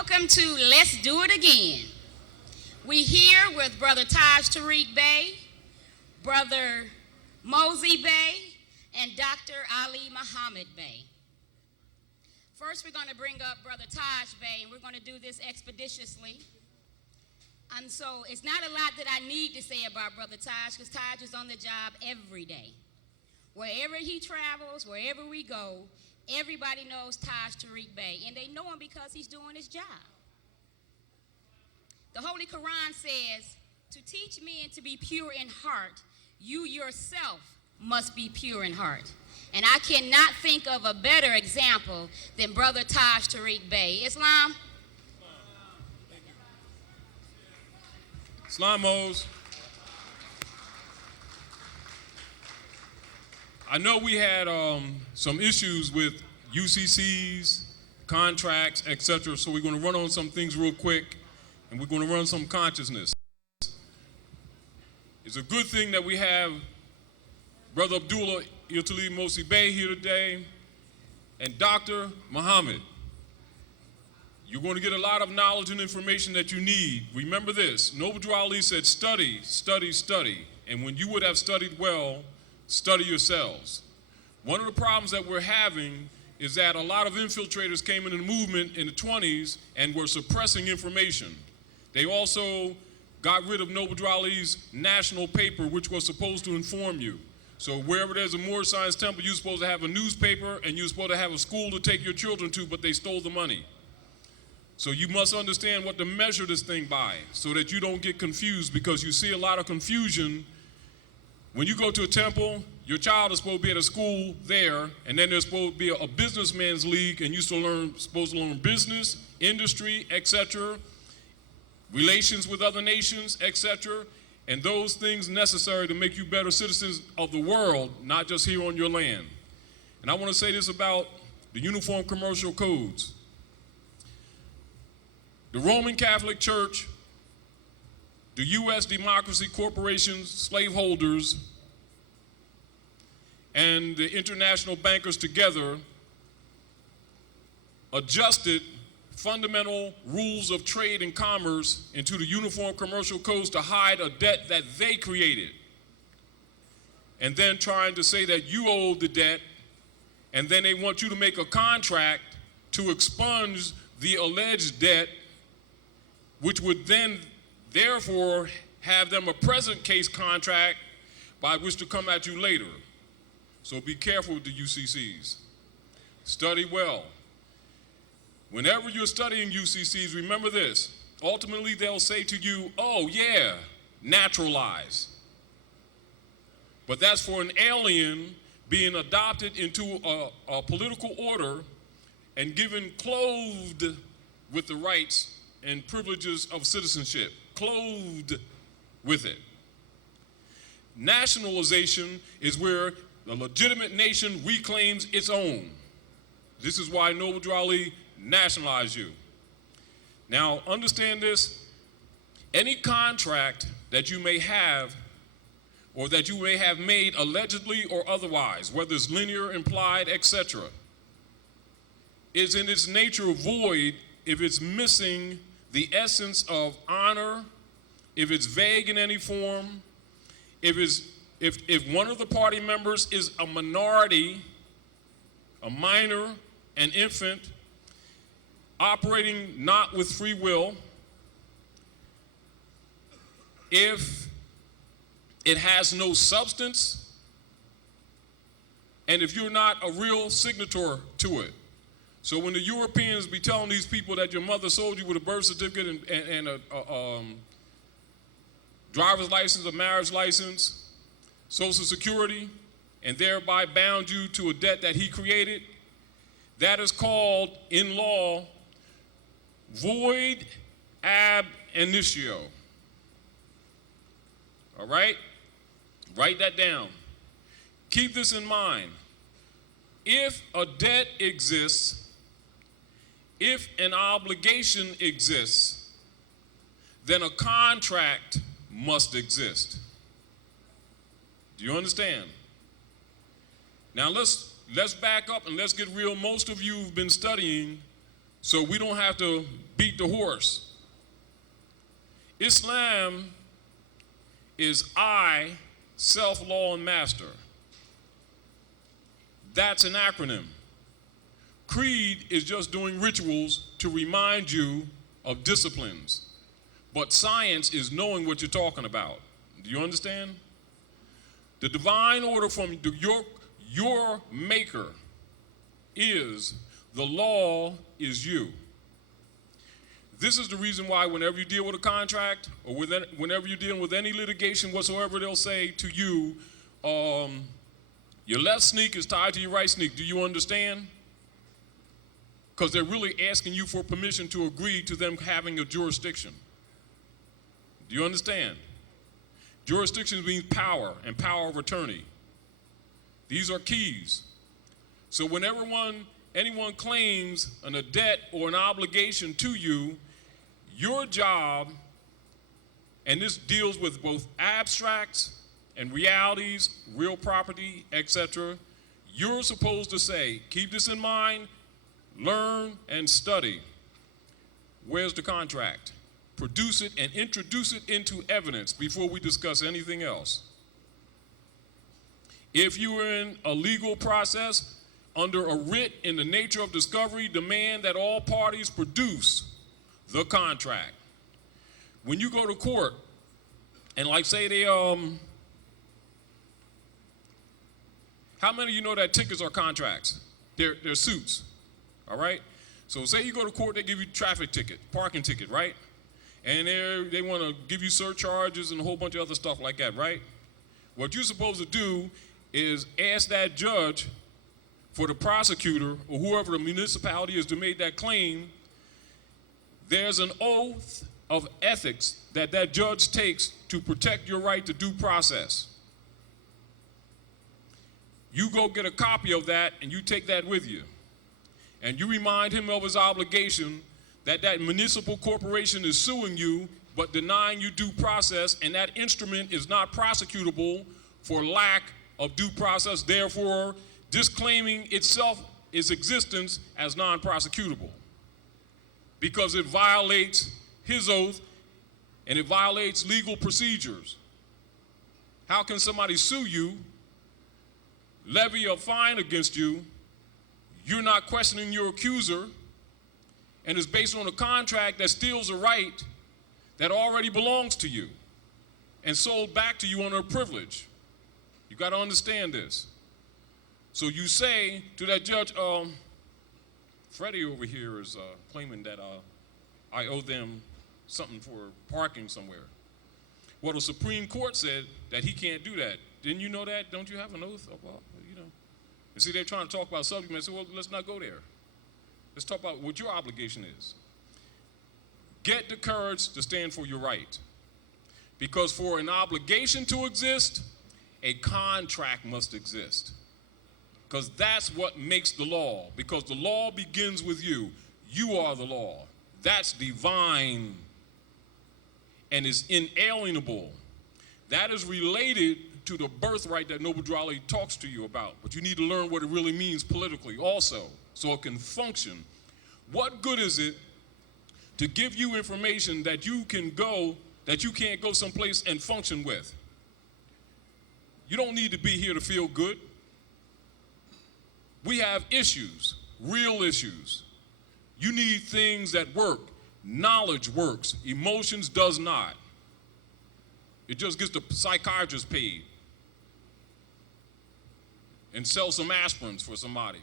Welcome to Let's Do It Again. We here with Brother Taj Tarik Bey, Brother Mosey Bey, and Dr. Ali Muhammad Bey. First, we're going to bring up Brother Taj Bey, and we're going to do this expeditiously. And so it's not a lot that I need to say about Brother Taj, because Taj is on the job every day. Wherever he travels, wherever we go, everybody knows Taj Tarik Bey, and they know him because he's doing his job. The Holy Quran says, to teach men to be pure in heart, you yourself must be pure in heart. And I cannot think of a better example than Brother Taj Tarik Bey. Islam? Islamos. I know we had some issues with UCCs, contracts, etc. So we're going to run on some things real quick, and we're going to run some consciousness. It's a good thing that we have Brother Abdullah Iltali Mosi Bey here today, and Dr. Muhammad. You're going to get a lot of knowledge and information that you need. Remember this, Noble Ali said, study, study, study. And when you would have studied well, study yourselves. One of the problems that we're having is that a lot of infiltrators came into the movement in the 20s and were suppressing information. They also got rid of Noble Ali's national paper, which was supposed to inform you. So wherever there's a Moorish Science Temple, you're supposed to have a newspaper and you're supposed to have a school to take your children to, but they stole the money. So you must understand what to measure this thing by so that you don't get confused, because you see a lot of confusion. When you go to a temple, your child is supposed to be at a school there, and then there's supposed to be a businessman's league, and you're supposed to learn business, industry, etc., relations with other nations, etc., and those things necessary to make you better citizens of the world, not just here on your land. And I want to say this about the Uniform Commercial Codes. The Roman Catholic Church, the U.S. democracy corporations, slaveholders, and the international bankers together adjusted fundamental rules of trade and commerce into the Uniform Commercial Codes to hide a debt that they created. And then trying to say that you owe the debt, and then they want you to make a contract to expunge the alleged debt, which would then therefore have them a present case contract by which to come at you later. So be careful with the UCCs. Study well. Whenever you're studying UCCs, remember this. Ultimately, they'll say to you, oh yeah, naturalize. But that's for an alien being adopted into a political order and given clothed with the rights and privileges of citizenship, clothed with it. Nationalization is where a legitimate nation reclaims its own. This is why Noble Ali nationalized you. Now, understand this. Any contract that you may have or that you may have made allegedly or otherwise, whether it's linear, implied, etc., is in its nature void if it's missing the essence of honor, if it's vague in any form, if one of the party members is a minority, a minor, an infant, operating not with free will, if it has no substance, and if you're not a real signator to it. So when the Europeans be telling these people that your mother sold you with a birth certificate and a driver's license, a marriage license, Social Security, and thereby bound you to a debt that he created, that is called, in law, void ab initio. All right? Write that down. Keep this in mind. If a debt exists, if an obligation exists, then a contract must exist. Do you understand? Now let's back up and let's get real. Most of you have been studying So we don't have to beat the horse. Islam is I, self, law, and master. That's an acronym. Creed is just doing rituals to remind you of disciplines. But science is knowing what you're talking about. Do you understand? The divine order from your maker is the law is you. This is the reason why whenever you deal with a contract or whenever you're dealing with any litigation whatsoever, they'll say to you, your left sneak is tied to your right sneak. Do you understand? Because they're really asking you for permission to agree to them having a jurisdiction. Do you understand? Jurisdiction means power and power of attorney. These are keys. So whenever anyone claims a debt or an obligation to you, your job, and this deals with both abstracts and realities, real property, etc., you're supposed to say, keep this in mind, learn and study. Where's the contract? Produce it and introduce it into evidence before we discuss anything else. If you are in a legal process, under a writ in the nature of discovery, demand that all parties produce the contract. When you go to court, and like say they, how many of you know that tickets are contracts? They're suits, all right? So say you go to court, they give you traffic ticket, parking ticket, right? And they want to give you surcharges and a whole bunch of other stuff like that, right? What you're supposed to do is ask that judge for the prosecutor or whoever the municipality is to make that claim. There's an oath of ethics that judge takes to protect your right to due process. You go get a copy of that and you take that with you. And you remind him of his obligation that municipal corporation is suing you but denying you due process, and that instrument is not prosecutable for lack of due process, therefore disclaiming itself, its existence as non-prosecutable because it violates his oath and it violates legal procedures. How can somebody sue you, levy a fine against you, you're not questioning your accuser, and it's based on a contract that steals a right that already belongs to you and sold back to you under a privilege? You got to understand this. So you say to that judge, Freddie over here is claiming that I owe them something for parking somewhere. Well, the Supreme Court said that he can't do that. Didn't you know that? Don't you have an oath about, you know? And see, they're trying to talk about subject matter. So, well, let's not go there. Let's talk about what your obligation is. Get the courage to stand for your right. Because for an obligation to exist, a contract must exist. Because that's what makes the law. Because the law begins with you. You are the law. That's divine and is inalienable. That is related to the birthright that Noble Drew Ali talks to you about. But you need to learn what it really means politically also, so it can function. What good is it to give you information that you can't go someplace and function with? You don't need to be here to feel good. We have issues, real issues. You need things that work. Knowledge works. Emotions does not. It just gets the psychiatrist paid and sell some aspirins for somebody.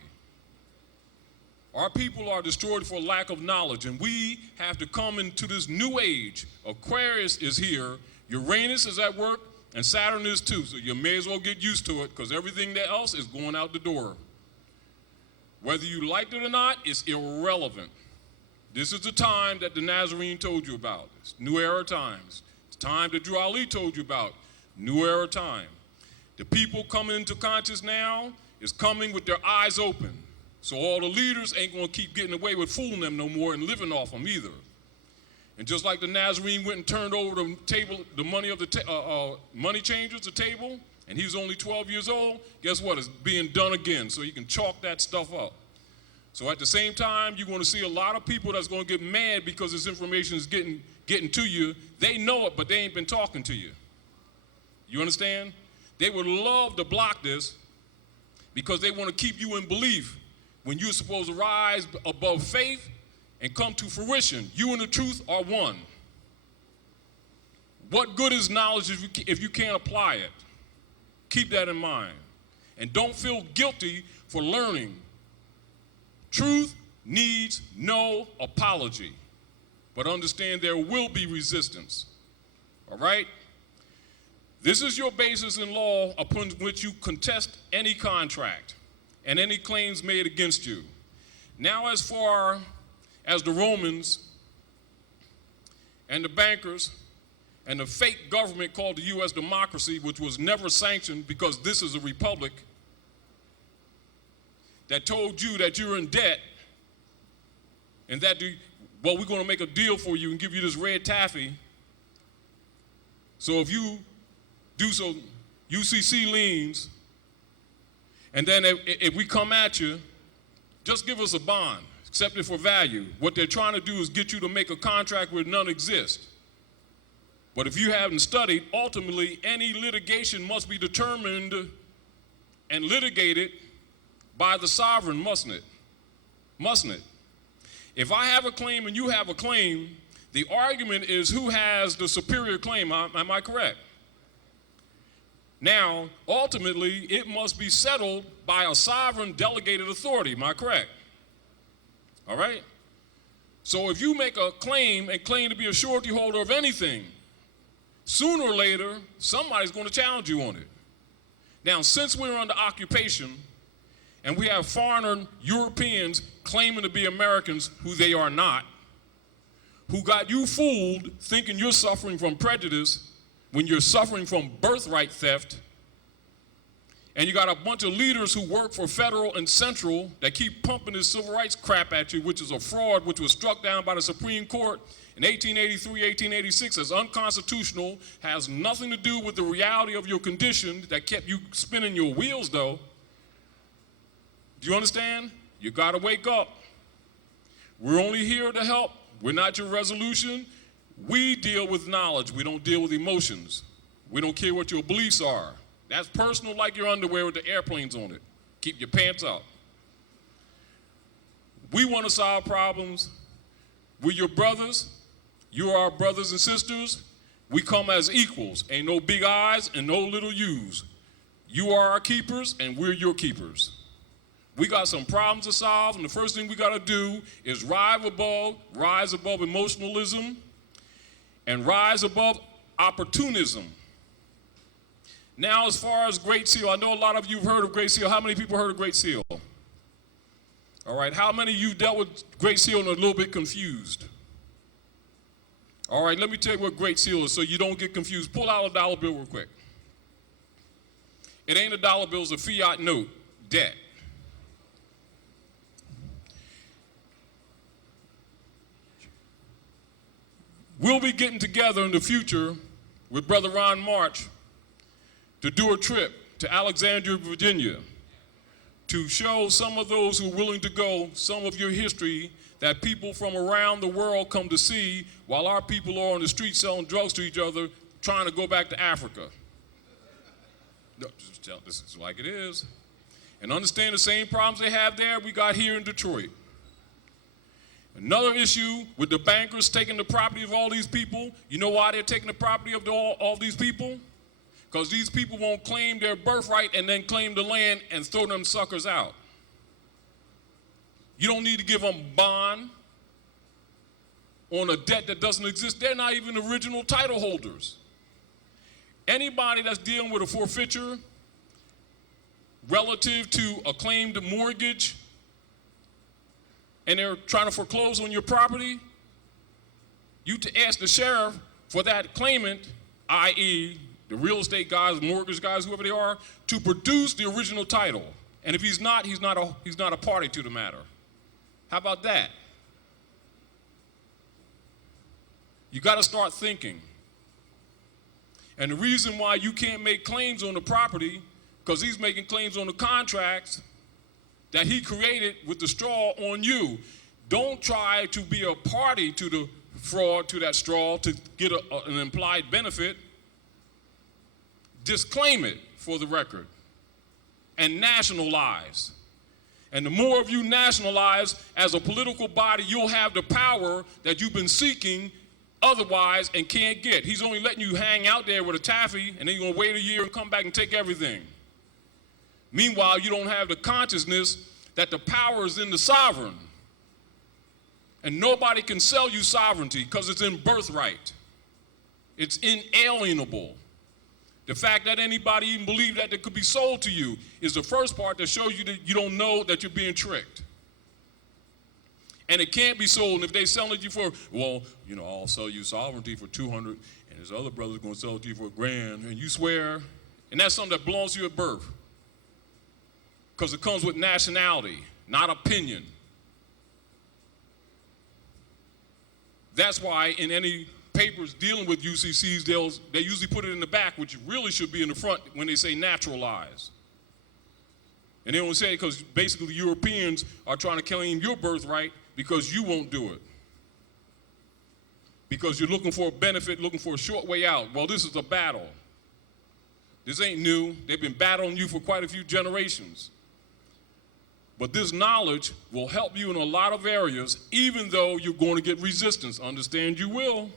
Our people are destroyed for lack of knowledge, and we have to come into this new age. Aquarius is here, Uranus is at work, and Saturn is too, so you may as well get used to it because everything else is going out the door. Whether you liked it or not, it's irrelevant. This is the time that the Nazarene told you about. It's new era times. It's time that Drew Ali told you about. New era time. The people coming into conscious now is coming with their eyes open. So all the leaders ain't going to keep getting away with fooling them no more and living off them either. And just like the Nazarene went and turned over the table, the money of the money changers, the table, and he was only 12 years old, guess what? It's being done again, so you can chalk that stuff up. So at the same time, you're going to see a lot of people that's going to get mad because this information is getting to you. They know it, but they ain't been talking to you. You understand? They would love to block this because they want to keep you in belief when you're supposed to rise above faith and come to fruition. You and the truth are one. What good is knowledge if you can't apply it? Keep that in mind. And don't feel guilty for learning. Truth needs no apology, but understand there will be resistance. All right? This is your basis in law upon which you contest any contract and any claims made against you. Now, as far as the Romans and the bankers and the fake government called the U.S. democracy, which was never sanctioned because this is a republic, that told you that you're in debt and that, we're going to make a deal for you and give you this red taffy. So if you do so, UCC liens, and then if we come at you, just give us a bond, accept it for value. What they're trying to do is get you to make a contract where none exists. But if you haven't studied, ultimately any litigation must be determined and litigated by the sovereign, mustn't it? Mustn't it? If I have a claim and you have a claim, the argument is who has the superior claim. Am I correct? Now, ultimately, it must be settled by a sovereign delegated authority. Am I correct? All right? So if you make a claim and claim to be a surety holder of anything, sooner or later, somebody's going to challenge you on it. Now, since we're under occupation, and we have foreigner Europeans claiming to be Americans who they are not, who got you fooled thinking you're suffering from prejudice when you're suffering from birthright theft, and you got a bunch of leaders who work for federal and central that keep pumping this civil rights crap at you, which is a fraud, which was struck down by the Supreme Court in 1883, 1886 as unconstitutional, has nothing to do with the reality of your condition that kept you spinning your wheels, though. Do you understand? You got to wake up. We're only here to help. We're not your resolution. We deal with knowledge. We don't deal with emotions. We don't care what your beliefs are. That's personal, like your underwear with the airplanes on it. Keep your pants up. We want to solve problems. We're your brothers. You're our brothers and sisters. We come as equals. Ain't no big I's and no little U's. You are our keepers, and we're your keepers. We got some problems to solve, and the first thing we got to do is rise above emotionalism and rise above opportunism. Now, as far as Great Seal, I know a lot of you have heard of Great Seal. How many people heard of Great Seal? All right, how many of you dealt with Great Seal and are a little bit confused? All right, let me tell you what Great Seal is so you don't get confused. Pull out a dollar bill real quick. It ain't a dollar bill, it's a fiat note, debt. We'll be getting together in the future with Brother Ron March to do a trip to Alexandria, Virginia, to show some of those who are willing to go some of your history that people from around the world come to see while our people are on the street selling drugs to each other trying to go back to Africa. No, just tell this is like it is. And understand the same problems they have there, we got here in Detroit. Another issue with the bankers taking the property of all these people. You know why they're taking the property of all these people? Because these people won't claim their birthright and then claim the land and throw them suckers out. You don't need to give them bond on a debt that doesn't exist. They're not even original title holders. Anybody that's dealing with a forfeiture relative to a claimed mortgage and they're trying to foreclose on your property, you to ask the sheriff for that claimant, i.e., the real estate guys, mortgage guys, whoever they are, to produce the original title. And if he's not a party to the matter. How about that? You got to start thinking. And the reason why you can't make claims on the property, because he's making claims on the contracts, that he created with the straw on you. Don't try to be a party to the fraud, to that straw, to get an implied benefit. Disclaim it for the record and nationalize. And the more of you nationalize as a political body, you'll have the power that you've been seeking otherwise and can't get. He's only letting you hang out there with a taffy, and then you're going to wait a year and come back and take everything. Meanwhile, you don't have the consciousness that the power is in the sovereign. And nobody can sell you sovereignty because it's in birthright. It's inalienable. The fact that anybody even believes that it could be sold to you is the first part that shows you that you don't know that you're being tricked. And it can't be sold. And if they sell it to you for, well, I'll sell you sovereignty for $200, and this other brother's going to sell it to you for $1,000, and you swear, and that's something that belongs to you at birth. Because it comes with nationality, not opinion. That's why in any papers dealing with UCCs, they usually put it in the back, which really should be in the front when they say naturalize. And they don't say it because basically Europeans are trying to claim your birthright because you won't do it. Because you're looking for a benefit, looking for a short way out. Well, this is a battle. This ain't new. They've been battling you for quite a few generations. But this knowledge will help you in a lot of areas, even though you're going to get resistance. Understand you will.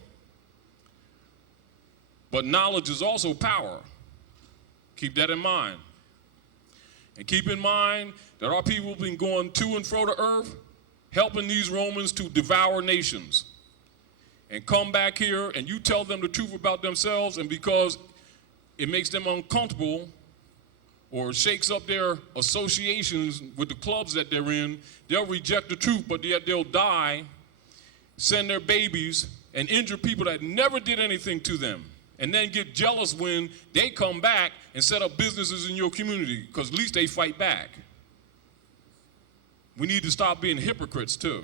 But knowledge is also power. Keep that in mind. And keep in mind that our people have been going to and fro the earth, helping these Romans to devour nations. And come back here and you tell them the truth about themselves, and because it makes them uncomfortable or shakes up their associations with the clubs that they're in, they'll reject the truth, but yet they'll die, send their babies, and injure people that never did anything to them, and then get jealous when they come back and set up businesses in your community, because at least they fight back. We need to stop being hypocrites too.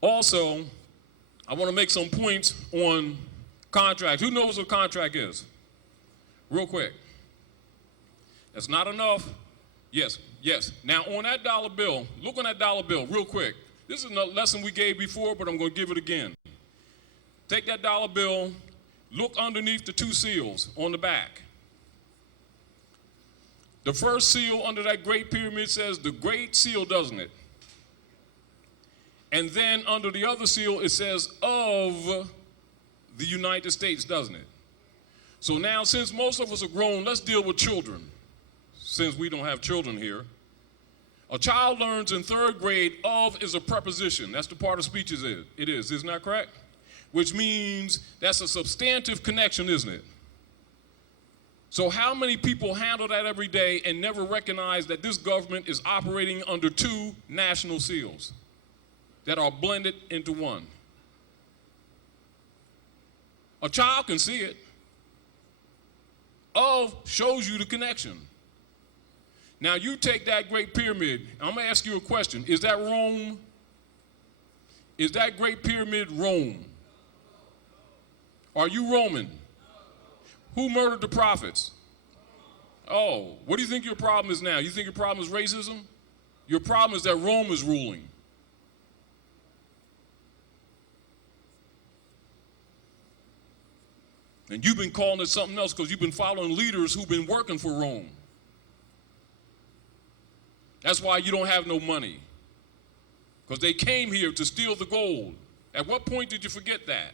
Also, I want to make some points on contracts. Who knows what a contract is? Real quick. That's not enough. Yes. Now on that dollar bill, look on that dollar bill real quick. This is a lesson we gave before, but I'm going to give it again. Take that dollar bill, look underneath the two seals on the back. The first seal under that Great Pyramid says the Great Seal, doesn't it? And then under the other seal it says of the United States, doesn't it? So now, since most of us are grown, let's deal with children, since we don't have children here. A child learns in 3rd grade, of is a preposition. That's the part of speech it is, isn't that correct? Which means that's a substantive connection, isn't it? So how many people handle that every day and never recognize that this government is operating under 2 national seals that are blended into one? A child can see it. Of shows you the connection. Now you take that Great Pyramid, I'm going to ask you a question. Is that Rome? Is that Great Pyramid Rome? Are you Roman? Who murdered the prophets? Oh, what do you think your problem is now? You think your problem is racism? Your problem is that Rome is ruling. And you've been calling it something else because you've been following leaders who've been working for Rome. That's why you don't have no money. Because they came here to steal the gold. At what point did you forget that?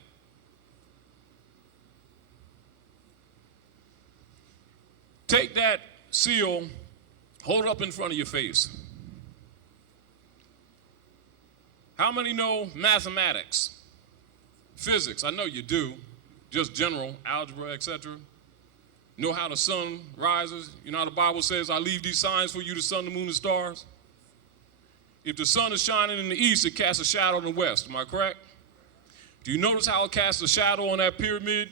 Take that seal, hold it up in front of your face. How many know mathematics? Physics, I know you do. Just general, algebra, etc. Know how the sun rises. You know how the Bible says, I leave these signs for you, the sun, the moon, and stars. If the sun is shining in the east, it casts a shadow in the west. Am I correct? Do you notice how it casts a shadow on that pyramid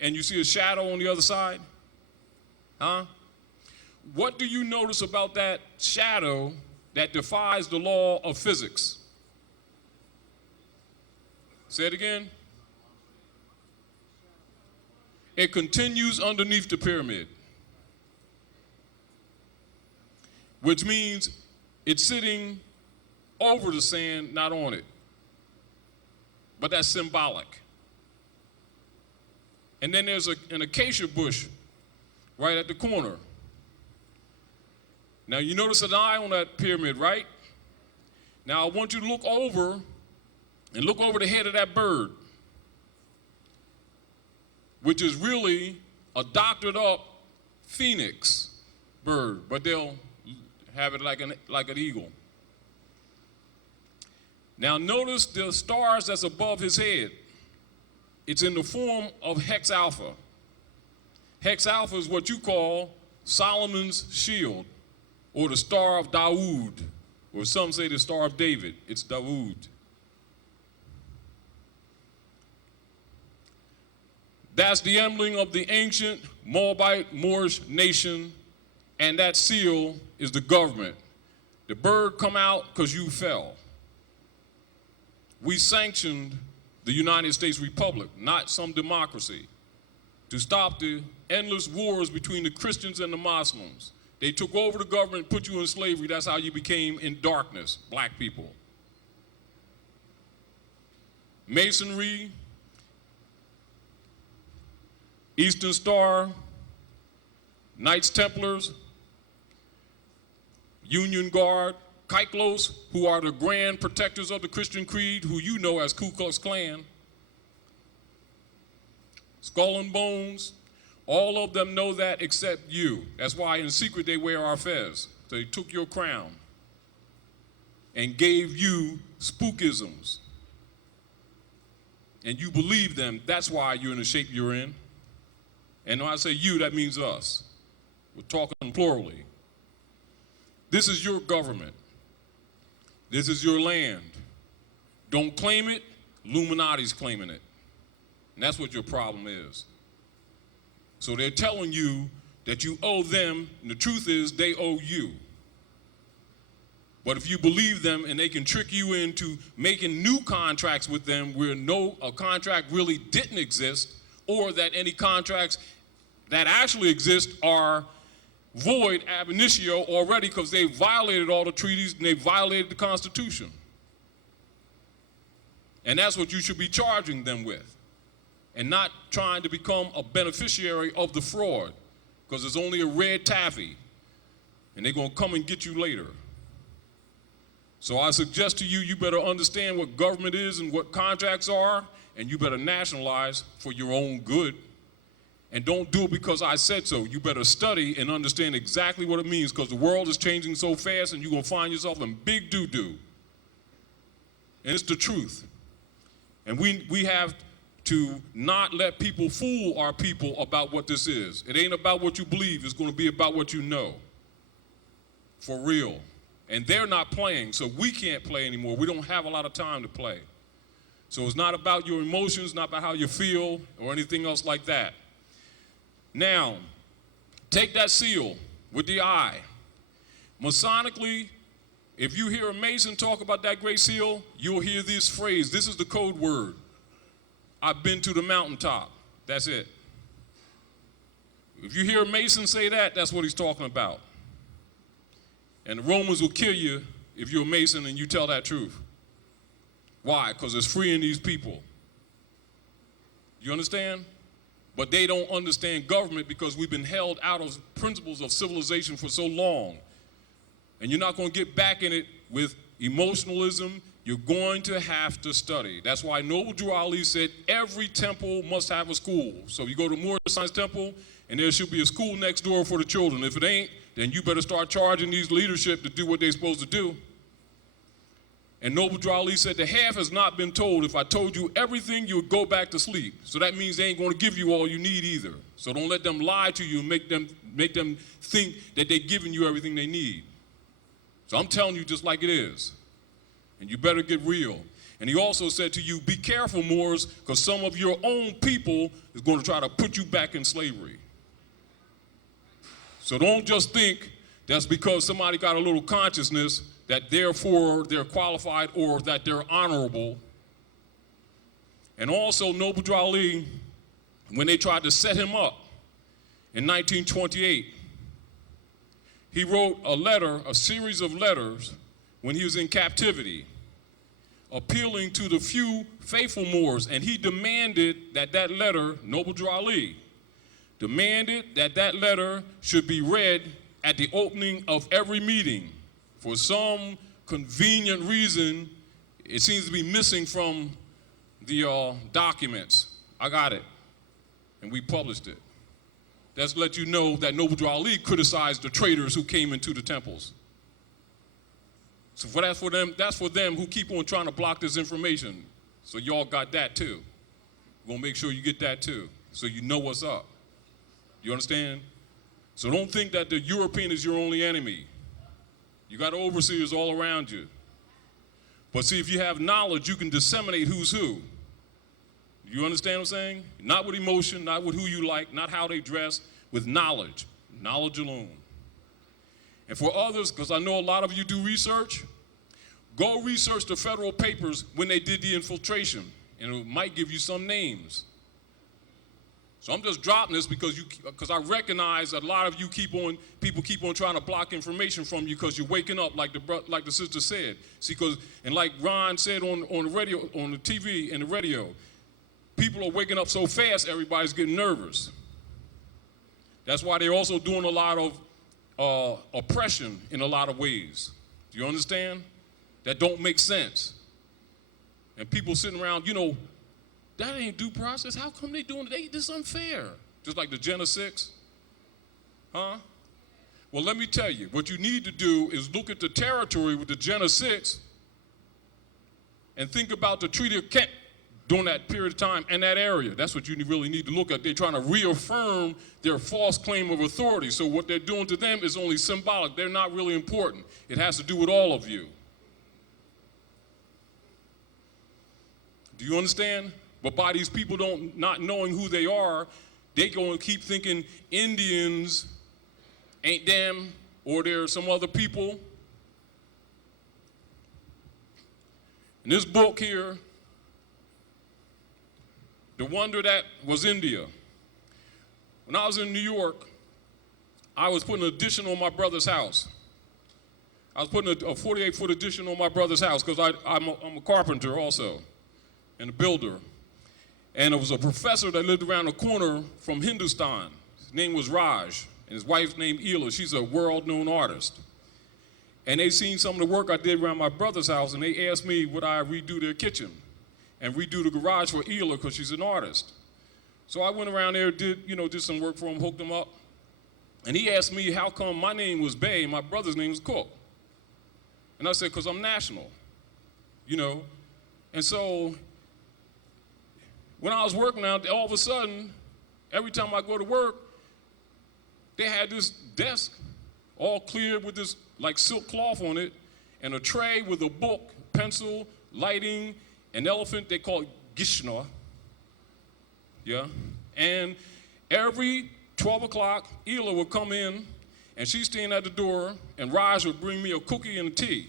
and you see a shadow on the other side? Huh? What do you notice about that shadow that defies the law of physics? Say it again. It continues underneath the pyramid. which means it's sitting over the sand, not on it. But that's symbolic. And then there's an acacia bush right at the corner. Now you notice an eye on that pyramid, right? Now I want you to look over the head of that bird, which is really a doctored up phoenix bird, but they'll have it like an eagle. Now notice the stars that's above his head. It's in the form of Hex Alpha. Hex Alpha is what you call Solomon's shield, or the Star of Dawood, or some say the Star of David. It's Dawood. That's the emblem of the ancient Moabite Moorish nation, and that seal is the government. The bird come out because you fell. We sanctioned the United States Republic, not some democracy, to stop the endless wars between the Christians and the Muslims. They took over the government, put you in slavery. That's how you became in darkness, black people. Masonry, Eastern Star, Knights Templars, Union Guard, Kyklos, who are the grand protectors of the Christian creed, who you know as Ku Klux Klan, Skull and Bones, all of them know that except you. That's why in secret they wear our fez. So they took your crown and gave you spookisms. And you believe them. That's why you're in the shape you're in. And when I say you, that means us. We're talking plurally. This is your government. This is your land. Don't claim it, Illuminati's claiming it. And that's what your problem is. So they're telling you that you owe them, and the truth is they owe you. But if you believe them and they can trick you into making new contracts with them where a contract really didn't exist, or that any contracts that actually exist are void ab initio already because they violated all the treaties and they violated the Constitution. And that's what you should be charging them with, and not trying to become a beneficiary of the fraud, because there's only a red taffy and they're going to come and get you later. So I suggest to you, you better understand what government is and what contracts are, and you better nationalize for your own good. And don't do it because I said so. You better study and understand exactly what it means, because the world is changing so fast and you're going to find yourself in big doo-doo. And it's the truth. And we have to not let people fool our people about what this is. It ain't about what you believe. It's going to be about what you know. For real. And they're not playing, so we can't play anymore. We don't have a lot of time to play. So it's not about your emotions, not about how you feel or anything else like that. Now, take that seal with the eye. Masonically, if you hear a Mason talk about that great seal, you'll hear this phrase. This is the code word. I've been to the mountaintop. That's it. If you hear a Mason say that, that's what he's talking about. And the Romans will kill you if you're a Mason and you tell that truth. Why? Because it's freeing these people. You understand? But they don't understand government because we've been held out of principles of civilization for so long. And you're not going to get back in it with emotionalism. You're going to have to study. That's why Noble Drew Ali said every temple must have a school. So you go to Moorish Science Temple, and there should be a school next door for the children. If it ain't, then you better start charging these leadership to do what they're supposed to do. And Noble Drew Ali said the half has not been told. If I told you everything, you would go back to sleep. So that means they ain't going to give you all you need either. So don't let them lie to you and make them think that they're giving you everything they need. So I'm telling you just like it is. And you better get real. And he also said to you, be careful, Moors, because some of your own people is going to try to put you back in slavery. So don't just think that's because somebody got a little consciousness that therefore they're qualified or that they're honorable. And also Noble Drew Ali, when they tried to set him up in 1928, he wrote a letter, a series of letters, when he was in captivity, appealing to the few faithful Moors, and he demanded that that letter, Noble Drew Ali, demanded that that letter should be read at the opening of every meeting. For some convenient reason, it seems to be missing from the documents. I got it, and we published it. That's to let you know that Noble Drew Ali criticized the traders who came into the temples. So that's for them who keep on trying to block this information. So y'all got that too. We're gonna make sure you get that too, so you know what's up. You understand? So don't think that the European is your only enemy. You got overseers all around you. But see, if you have knowledge, you can disseminate who's who. You understand what I'm saying? Not with emotion, not with who you like, not how they dress, with knowledge. Knowledge alone. And for others, because I know a lot of you do research, go research the federal papers when they did the infiltration, and it might give you some names. So I'm just dropping this because I recognize that a lot of you people keep on trying to block information from you because you're waking up, like the sister said. See, and like Ron said on the radio, on the TV and the radio, people are waking up so fast, everybody's getting nervous. That's why they're also doing a lot of oppression in a lot of ways. Do you understand? That don't make sense. And people sitting around, that ain't due process. How come they doing it? This is unfair. Just like the Gen 6. Huh? Well, let me tell you, what you need to do is look at the territory with the Gen 6 and think about the Treaty of Kent during that period of time and that area. That's what you really need to look at. They're trying to reaffirm their false claim of authority. So what they're doing to them is only symbolic. They're not really important. It has to do with all of you. Do you understand? But by these people not knowing who they are, they go and keep thinking Indians ain't them, or they're some other people. In this book here, The Wonder That Was India. When I was in New York, I was putting an addition on my brother's house. I was putting a 48-foot addition on my brother's house because I'm a carpenter also and a builder. And there was a professor that lived around the corner from Hindustan. His name was Raj, and his wife's name Ela. She's a world-known artist. And they seen some of the work I did around my brother's house, and they asked me would I redo their kitchen and redo the garage for Ela because she's an artist. So I went around there, did some work for him, hooked him up. And he asked me how come my name was Bey and my brother's name was Cook. And I said, because I'm national, And so when I was working out, all of a sudden, every time I go to work, they had this desk all cleared with this like silk cloth on it and a tray with a book, pencil, lighting, an elephant they call Gishna. Yeah. And every 12 o'clock, Ela would come in and she's standing at the door and Raj would bring me a cookie and a tea.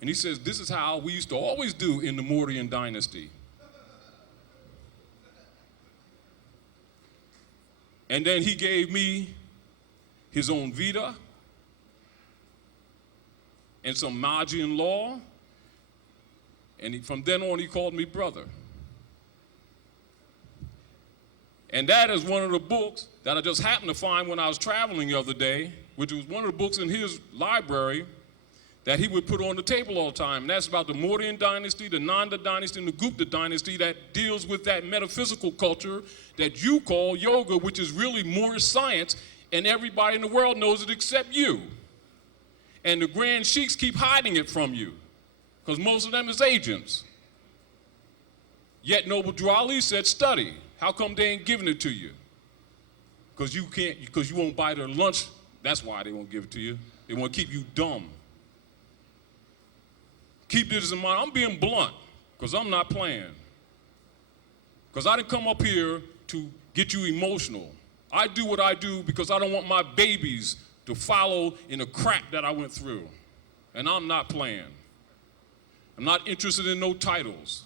And he says, this is how we used to always do in the Mauryan dynasty. And then he gave me his own Vita and some Magian law. And from then on, he called me brother. And that is one of the books that I just happened to find when I was traveling the other day, which was one of the books in his library that he would put on the table all the time. And that's about the Mauryan dynasty, the Nanda dynasty, and the Gupta dynasty that deals with that metaphysical culture that you call yoga, which is really Moorish science, and everybody in the world knows it except you. And the grand sheiks keep hiding it from you, because most of them is agents. Yet Noble Drew Ali said, study. How come they ain't giving it to you? Because you won't buy their lunch. That's why they won't give it to you. They want to keep you dumb. Keep this in mind. I'm being blunt, because I'm not playing. Because I didn't come up here to get you emotional. I do what I do because I don't want my babies to follow in the crap that I went through. And I'm not playing. I'm not interested in no titles.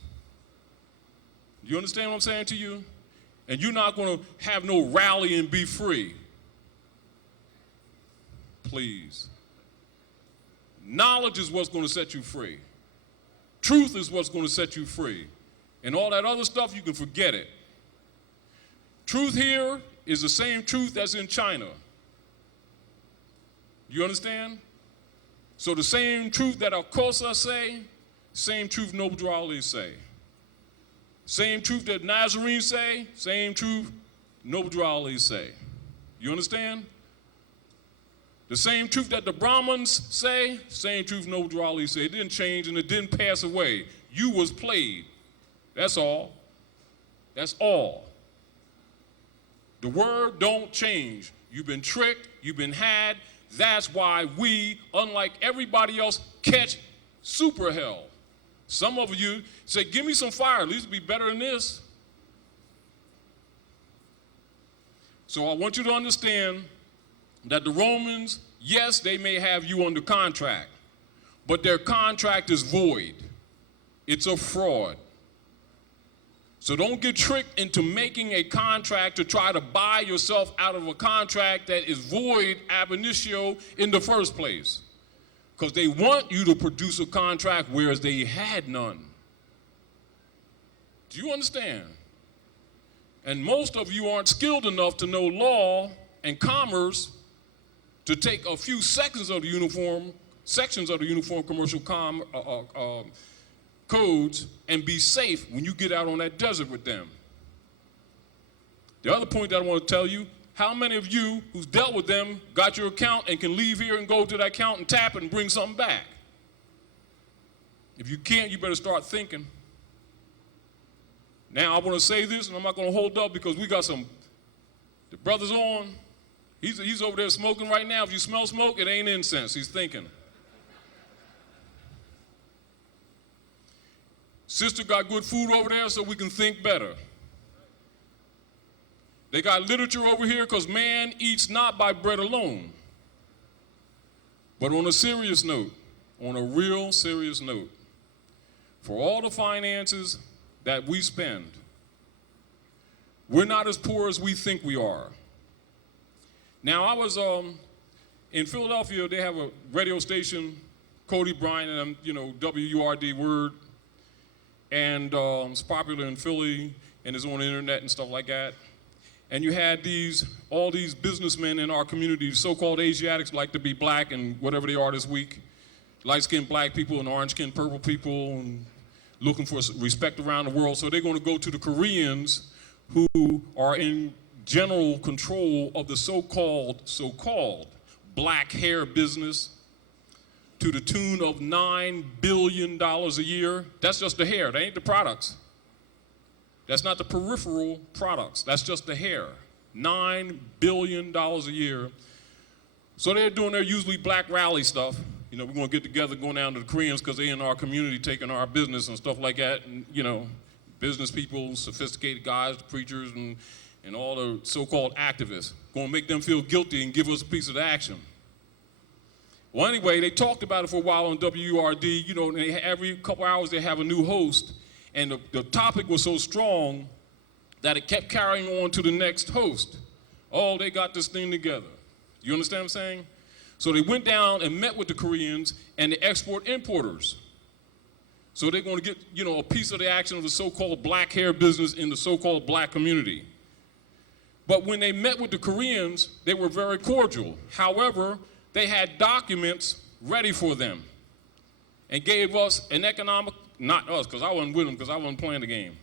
You understand what I'm saying to you? And you're not going to have no rally and be free. please. Knowledge is what's going to set you free. Truth is what's going to set you free. And all that other stuff, you can forget it. Truth here is the same truth as in China. You understand? So the same truth that Al-Qosa say, same truth Noble Drew Ali say. Same truth that Nazarenes say, same truth Noble Drew Ali say. You understand? The same truth that the Brahmins say, same truth Noble Drew Ali say. It didn't change and it didn't pass away. You was played. That's all. That's all. The word don't change. You've been tricked, you've been had. That's why we, unlike everybody else, catch super hell. Some of you say, give me some fire, at least it'll be better than this. So I want you to understand that the Romans, yes, they may have you under contract, but their contract is void. It's a fraud. So don't get tricked into making a contract to try to buy yourself out of a contract that is void ab initio in the first place. Because they want you to produce a contract whereas they had none. Do you understand? And most of you aren't skilled enough to know law and commerce to take a few sections of the sections of the Uniform Commercial Codes and be safe when you get out on that desert with them. The other point that I want to tell you, how many of you who's dealt with them got your account and can leave here and go to that account and tap it and bring something back? If you can't, you better start thinking. Now I want to say this, and I'm not going to hold up because we got the brother's on. He's over there smoking right now. If you smell smoke, it ain't incense. He's thinking. Sister got good food over there so we can think better. They got literature over here because man eats not by bread alone. But on a serious note, on a real serious note, for all the finances that we spend, we're not as poor as we think we are. Now, I was in Philadelphia. They have a radio station, Cody Bryant, and WURD Word, and it's popular in Philly, and it's on the internet and stuff like that. And you had all these businessmen in our community, so-called Asiatics, like to be black and whatever they are this week, light-skinned black people and orange-skinned purple people, and looking for respect around the world. So they're going to go to the Koreans who are in general control of the so-called black hair business to the tune of $9 billion a year. That's just the hair, that ain't the products. That's not the peripheral products, that's just the hair. $9 billion a year. So they're doing their usually black rally stuff. We're gonna get together, going down to the Koreans because they're in our community taking our business and stuff like that. And business people, sophisticated guys, preachers, and all the so-called activists. Gonna make them feel guilty and give us a piece of the action. Well, anyway, they talked about it for a while on WURD. Every couple hours they have a new host. And the topic was so strong that it kept carrying on to the next host. Oh, they got this thing together. You understand what I'm saying? So they went down and met with the Koreans and the export importers. So they're going to get, a piece of the action of the so-called black hair business in the so-called black community. But when they met with the Koreans, they were very cordial. However, they had documents ready for them and gave us an economic, not us, because I wasn't with them, because I wasn't playing the game,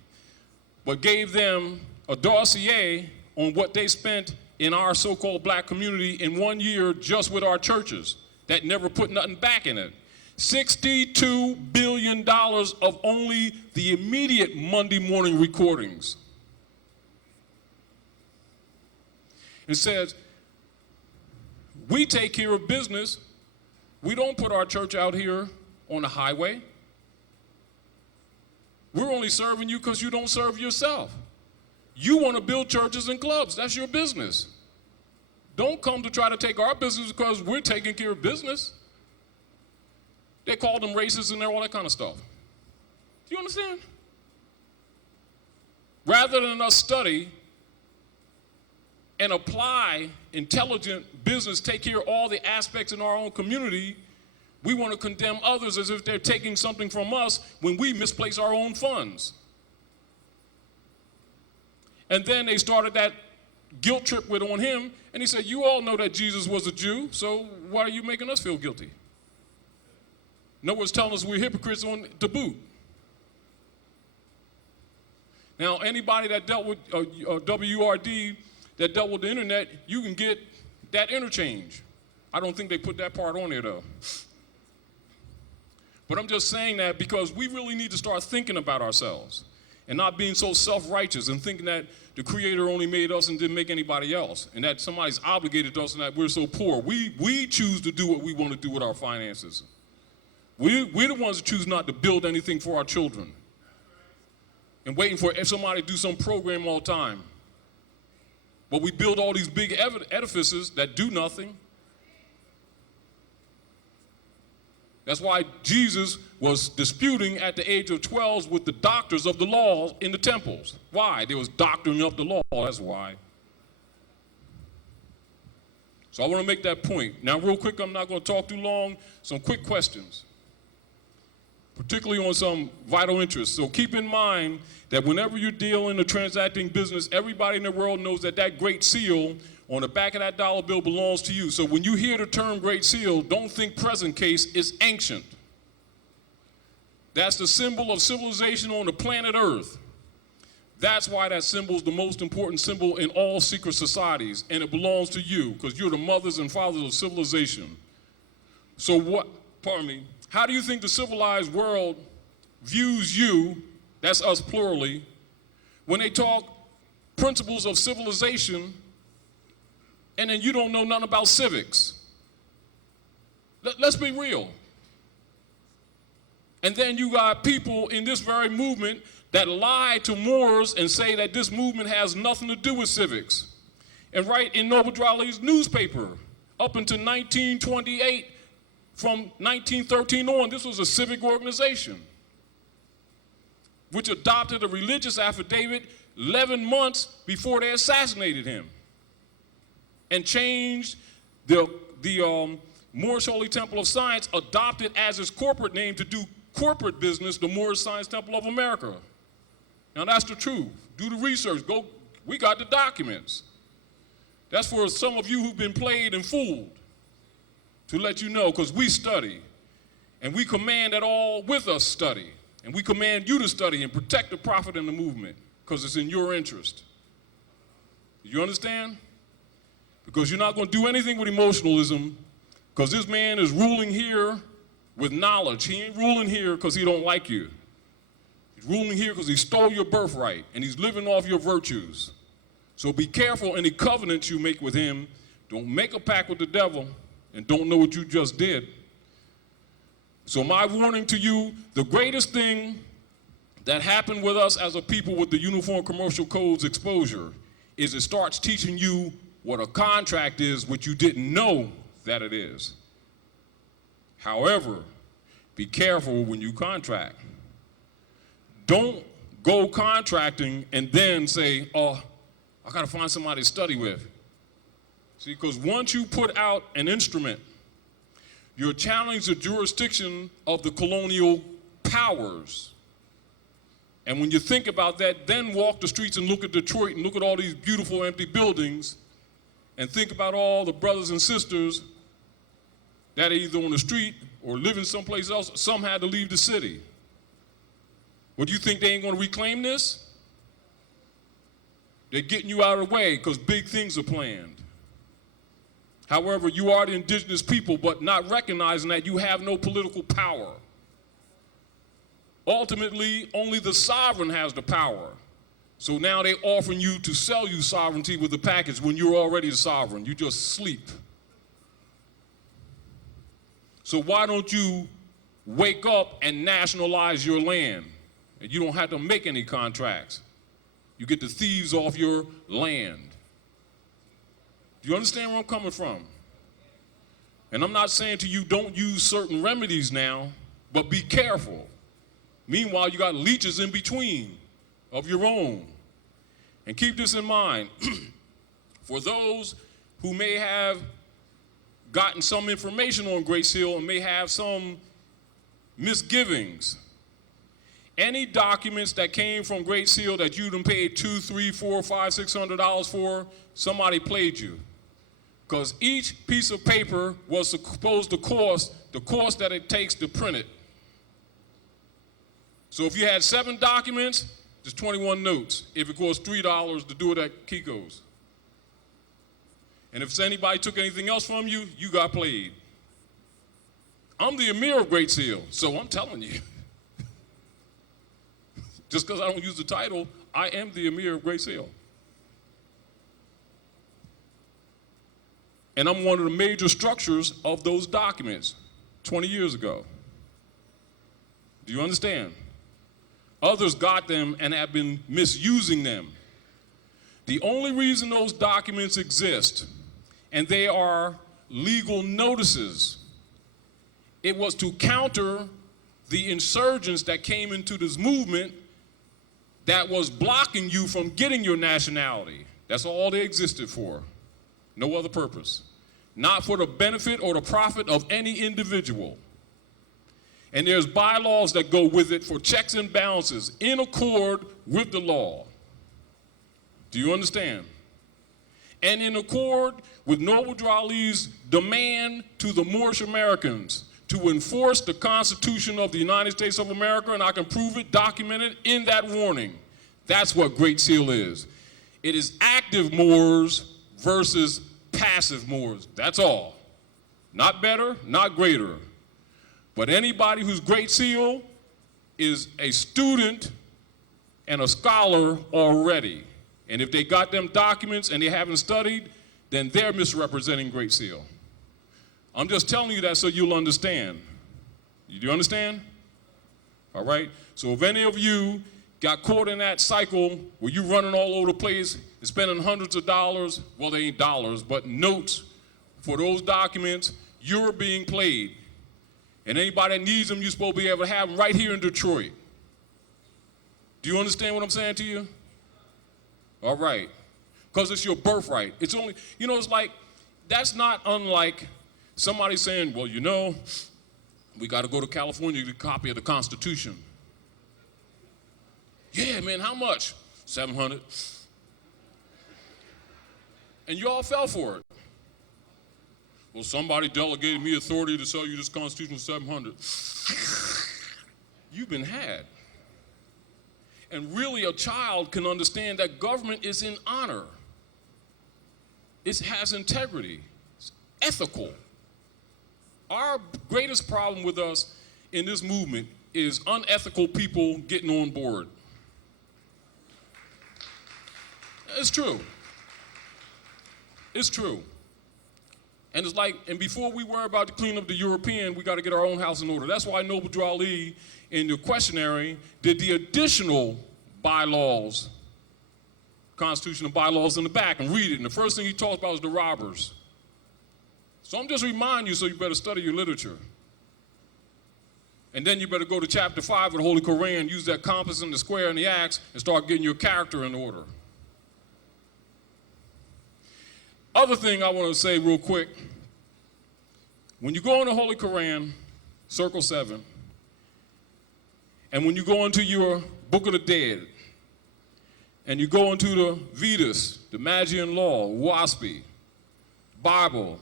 but gave them a dossier on what they spent in our so-called black community in 1 year just with our churches that never put nothing back in it. $62 billion of only the immediate Monday morning recordings. It says, we take care of business. We don't put our church out here on the highway. We're only serving you because you don't serve yourself. You want to build churches and clubs. That's your business. Don't come to try to take our business because we're taking care of business. They call them racist and all that kind of stuff. Do you understand? Rather than us study and apply intelligent business, take care of all the aspects in our own community, we want to condemn others as if they're taking something from us when we misplace our own funds. And then they started that guilt trip on him, and he said, you all know that Jesus was a Jew, so why are you making us feel guilty? No one's telling us we're hypocrites on to boot. Now, anybody that dealt with WRD, that dealt with the internet, you can get that interchange. I don't think they put that part on there, though. But I'm just saying that because we really need to start thinking about ourselves and not being so self-righteous and thinking that the Creator only made us and didn't make anybody else, and that somebody's obligated to us and that we're so poor. We choose to do what we want to do with our finances. We're the ones that choose not to build anything for our children and waiting for somebody to do some program all the time. But we build all these big edifices that do nothing. That's why Jesus was disputing at the age of 12 with the doctors of the law in the temples. Why? There was doctrine of the law, that's why. So I want to make that point. Now, real quick, I'm not going to talk too long. Some quick questions, particularly on some vital interests. So keep in mind that whenever you're dealing or transacting business, everybody in the world knows that that great seal on the back of that dollar bill belongs to you. So when you hear the term Great Seal, don't think present case, it's ancient. That's the symbol of civilization on the planet Earth. That's why that symbol is the most important symbol in all secret societies, and it belongs to you because you're the mothers and fathers of civilization. So how do you think the civilized world views you, that's us plurally, when they talk principles of civilization and then you don't know nothing about civics? Let's be real. And then you got people in this very movement that lie to Moors and say that this movement has nothing to do with civics. And write in Noble Drali's newspaper, up until 1928, from 1913 on, this was a civic organization, which adopted a religious affidavit 11 months before they assassinated him, and changed the Moorish Holy Temple of Science, adopted as its corporate name to do corporate business, the Moorish Science Temple of America. Now that's the truth. Do the research. Go. We got the documents. That's for some of you who've been played and fooled, to let you know, because we study. And we command that all with us study. And we command you to study and protect the prophet and the movement, because it's in your interest. You understand? Because you're not going to do anything with emotionalism, because this man is ruling here with knowledge. He ain't ruling here because he don't like you. He's ruling here because he stole your birthright, and he's living off your virtues. So be careful any covenants you make with him. Don't make a pact with the devil and don't know what you just did. So my warning to you, the greatest thing that happened with us as a people with the Uniform Commercial Code's exposure is it starts teaching you what a contract is, which you didn't know that it is. However, be careful when you contract. Don't go contracting and then say, oh, I gotta find somebody to study with. See, because once you put out an instrument, you're challenging the jurisdiction of the colonial powers. And when you think about that, then walk the streets and look at Detroit and look at all these beautiful empty buildings and think about all the brothers and sisters that are either on the street or living someplace else. Some had to leave the city. Well, do you think they ain't gonna reclaim this? They're getting you out of the way because big things are planned. However, you are the indigenous people, but not recognizing that you have no political power. Ultimately, only the sovereign has the power. So now they're offering you to sell you sovereignty with the package when you're already the sovereign. You just sleep. So why don't you wake up and nationalize your land? And you don't have to make any contracts. You get the thieves off your land. Do you understand where I'm coming from? And I'm not saying to you don't use certain remedies now, but be careful. Meanwhile, you got leeches in between of your own. And keep this in mind. For those who may have gotten some information on Great Seal and may have some misgivings, any documents that came from Great Seal that you done paid $200, $300, $400, $500, $600 for, somebody played you. Because each piece of paper was supposed to cost the cost that it takes to print it. So if you had 7 documents, there's 21 notes. If it costs $3 to do it at Kiko's. And if anybody took anything else from you, you got played. I'm the Emir of Great Seal, so I'm telling you. Just because I don't use the title, I am the Emir of Great Seal. And I'm one of the major structures of those documents 20 years ago. Do you understand? Others got them and have been misusing them. The only reason those documents exist, and they are legal notices, it was to counter the insurgents that came into this movement that was blocking you from getting your nationality. That's all they existed for. No other purpose. Not for the benefit or the profit of any individual. And there's bylaws that go with it for checks and balances in accord with the law. Do you understand? And in accord with Noble Drew Ali's demand to the Moorish Americans to enforce the Constitution of the United States of America, and I can prove it, documented in that warning. That's what Great Seal is. It is active Moors versus passive Moors. That's all. Not better, not greater. But anybody who's Great Seal is a student and a scholar already. And if they got them documents and they haven't studied, then they're misrepresenting Great Seal. I'm just telling you that so you'll understand. Do you understand? All right? So if any of you got caught in that cycle where you're running all over the place and spending hundreds of dollars, well, they ain't dollars, but notes for those documents, you're being played. And anybody that needs them, you're supposed to be able to have them right here in Detroit. Do you understand what I'm saying to you? All right. Because it's your birthright. It's only, it's like, that's not unlike somebody saying, well, we got to go to California to get a copy of the Constitution. Yeah, man, how much? $700. And you all fell for it. Well, somebody delegated me authority to sell you this Constitution for $700. You've been had. And really, a child can understand that government is in honor. It has integrity. It's ethical. Our greatest problem with us in this movement is unethical people getting on board. It's true. It's true. And it's like, and before we worry about to clean up the European, we got to get our own house in order. That's why Noble Drew Ali, in the questionnaire, did the additional bylaws, constitutional bylaws in the back, and read it. And the first thing he talks about is the robbers. So I'm just reminding you, so you better study your literature. And then you better go to chapter 5 of the Holy Quran, use that compass and the square and the axe, and start getting your character in order. Other thing I want to say real quick, when you go in the Holy Quran, circle 7, and when you go into your Book of the Dead, and you go into the Vedas, the Magian Law, Waspi, Bible,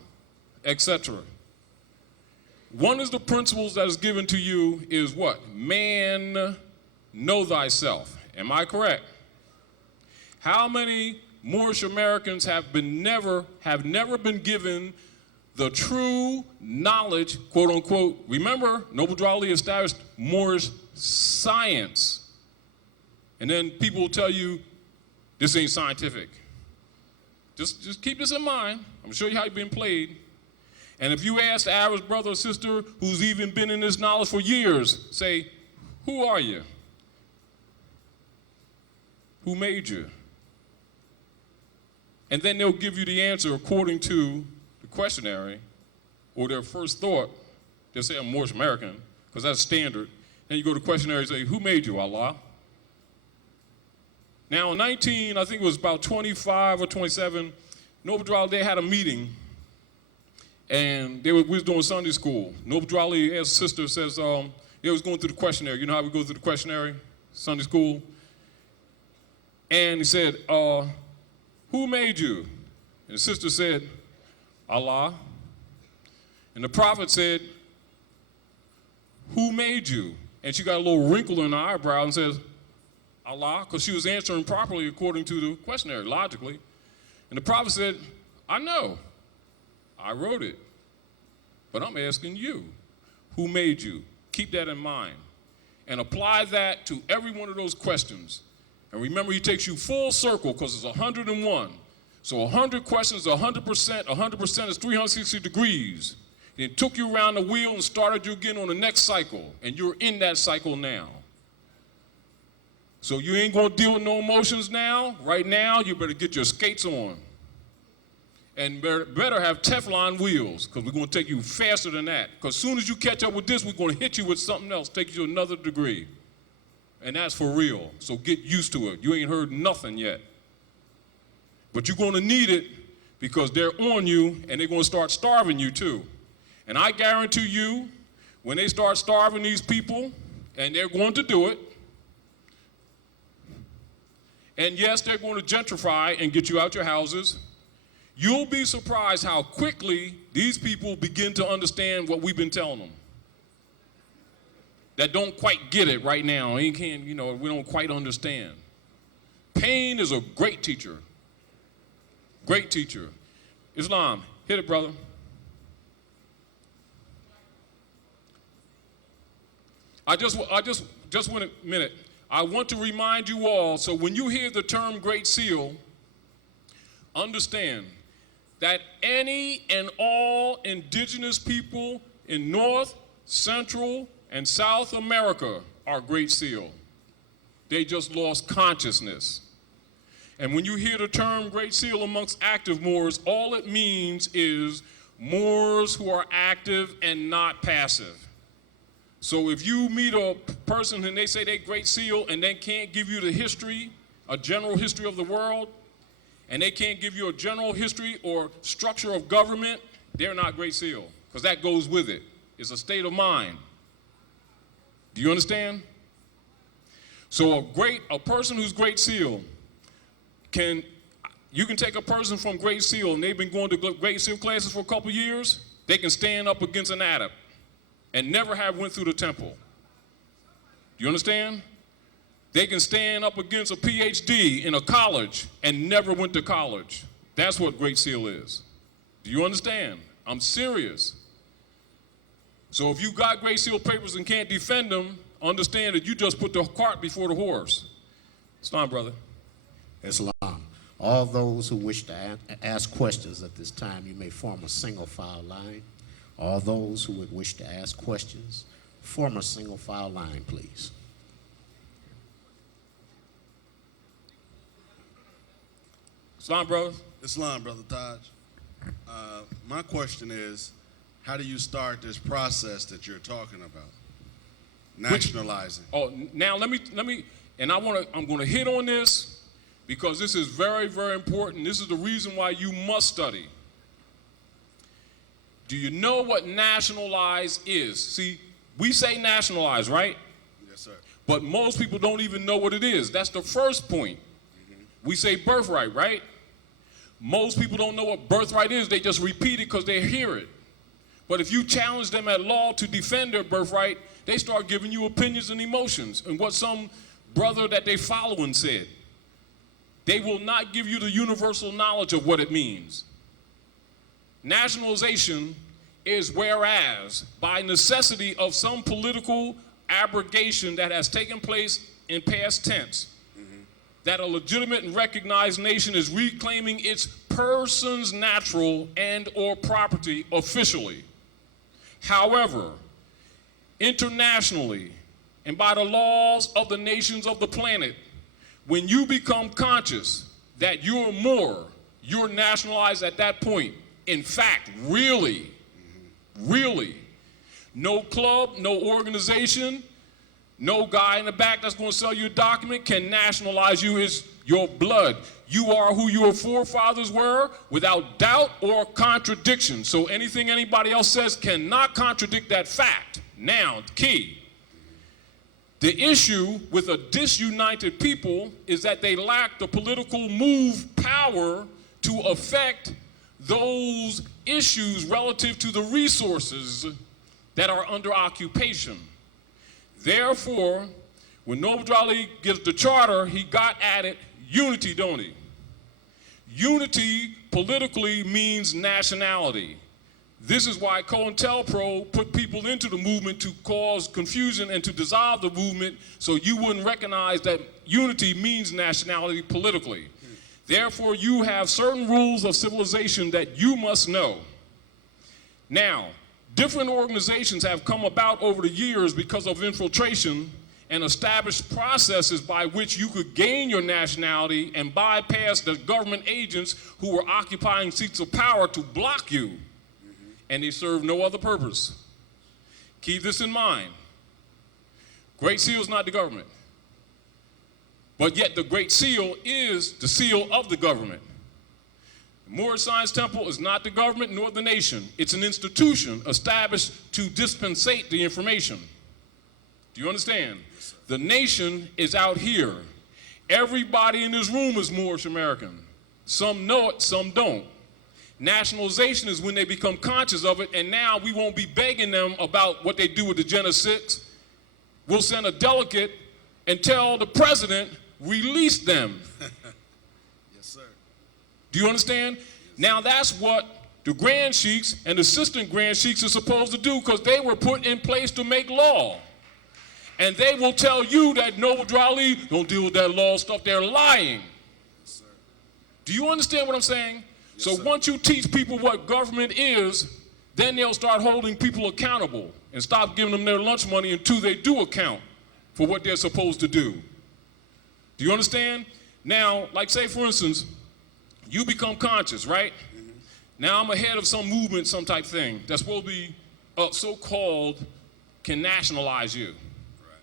etc., one of the principles that is given to you is what? Man, know thyself. Am I correct? How many Moorish Americans have never been given the true knowledge, quote unquote? Remember, Noble Drew Ali established Moorish science. And then people will tell you, this ain't scientific. Just keep this in mind. I'm gonna show you how you're being played. And if you ask the average brother or sister who's even been in this knowledge for years, say, who are you? Who made you? And then they'll give you the answer according to the questionnaire, or their first thought. They'll say, I'm Moorish American, because that's standard. Then you go to the questionnaire and say, who made you, Allah? Now in I think it was about 25 or 27, Noble they had a meeting, and we was doing Sunday school. Noble as sister says, they was going through the questionnaire. You know how we go through the questionnaire, Sunday school? And he said, who made you? And the sister said, Allah. And the prophet said, who made you? And she got a little wrinkle in her eyebrow and says, Allah, because she was answering properly according to the questionnaire, logically. And the prophet said, I know, I wrote it, but I'm asking you, who made you? Keep that in mind and apply that to every one of those questions. And remember, he takes you full circle because it's 101. So 100 questions, 100%, 100% is 360 degrees. Then took you around the wheel and started you again on the next cycle, and you're in that cycle now. So you ain't gonna deal with no emotions now. Right now, you better get your skates on. And better have Teflon wheels, because we're gonna take you faster than that. Because as soon as you catch up with this, we're gonna hit you with something else, take you to another degree. And that's for real, so get used to it. You ain't heard nothing yet. But you're gonna need it because they're on you and they're gonna start starving you too. And I guarantee you, when they start starving these people, and they're going to do it, and yes, they're going to gentrify and get you out your houses, you'll be surprised how quickly these people begin to understand what we've been telling them. That don't quite get it right now. We don't quite understand. Pain is a great teacher. Great teacher. Islam, hit it, brother. I just want a minute. I want to remind you all, so when you hear the term Great Seal, understand that any and all indigenous people in North, Central, and South America are Great Seal. They just lost consciousness. And when you hear the term Great Seal amongst active Moors, all it means is Moors who are active and not passive. So if you meet a person and they say they're Great Seal and they can't give you the history, a general history of the world, and they can't give you a general history or structure of government, they're not Great Seal, because that goes with it. It's a state of mind. Do you understand? So a person who's Great Seal you can take a person from Great Seal and they've been going to Great Seal classes for a couple years, they can stand up against an Arab and never have went through the temple. Do you understand? They can stand up against a PhD in a college and never went to college. That's what Great Seal is. Do you understand? I'm serious. So if you got Great Seal papers and can't defend them, understand that you just put the cart before the horse. Islam, brother. Islam. All those who wish to ask questions at this time, you may form a single file line. All those who would wish to ask questions, form a single file line, please. Islam, brother. Islam, Brother Taj. My question is, how do you start this process that you're talking about? Nationalizing. Now let me, and I'm going to hit on this because this is very, very important. This is the reason why you must study. Do you know what nationalize is? See, we say nationalize, right? Yes, sir. But most people don't even know what it is. That's the first point. We say birthright, right? Most people don't know what birthright is. They just repeat it because they hear it. But if you challenge them at law to defend their birthright, they start giving you opinions and emotions and what some brother that they following said. They will not give you the universal knowledge of what it means. Nationalization is whereas, by necessity of some political abrogation that has taken place in past tense, that a legitimate and recognized nation is reclaiming its person's natural and or property officially. However, internationally and by the laws of the nations of the planet, when you become conscious that you're more, you're nationalized at that point. In fact, really, no club, no organization, no guy in the back that's going to sell you a document can nationalize you. your blood. You are who your forefathers were without doubt or contradiction. So anything anybody else says cannot contradict that fact. Now, key. The issue with a disunited people is that they lack the political power to affect those issues relative to the resources that are under occupation. Therefore, when Noble Ali gives the charter, he got at it unity, don't he? Unity politically means nationality. This is why COINTELPRO put people into the movement to cause confusion and to dissolve the movement so you wouldn't recognize that unity means nationality politically. Therefore, you have certain rules of civilization that you must know. Now, different organizations have come about over the years because of infiltration and established processes by which you could gain your nationality and bypass the government agents who were occupying seats of power to block you. And they serve no other purpose. Keep this in mind. Great Seal is not the government. But yet the Great Seal is the seal of the government. The Moorish Science Temple is not the government nor the nation. It's an institution established to dispensate the information. Do you understand? Yes, the nation is out here. Everybody in this room is Moorish American. Some know it, some don't. Nationalization is when they become conscious of it, and now we won't be begging them about what they do with the Gen 6. We'll send a delegate and tell the president, release them. Yes, sir. Do you understand? Yes. Now that's what the Grand Sheiks and Assistant Grand Sheiks are supposed to do, because they were put in place to make law. And they will tell you that Noble Ali don't deal with that law stuff. They're lying. Yes, sir. Do you understand what I'm saying? Yes, so sir. Once you teach people what government is, then they'll start holding people accountable and stop giving them their lunch money until they do account for what they're supposed to do. Do you understand? Now, like say for instance, you become conscious, right? Mm-hmm. Now I'm ahead of some movement, some type thing that's supposed to be so-called can nationalize you. Right.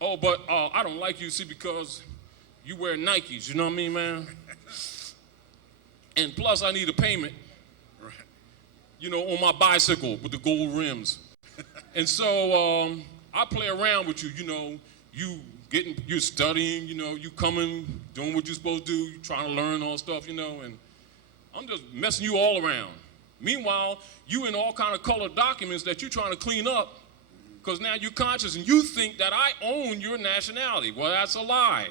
Oh, but I don't like you, see, because you wear Nikes, you know what I mean, man? And plus I need a payment, right, you know, on my bicycle with the gold rims. And so I play around with you, you know, you're studying, you know, you coming, doing what you're supposed to do, you're trying to learn all stuff, you know, and I'm just messing you all around. Meanwhile, you in all kind of colored documents that you're trying to clean up, because now you're conscious and you think that I own your nationality. Well, that's a lie.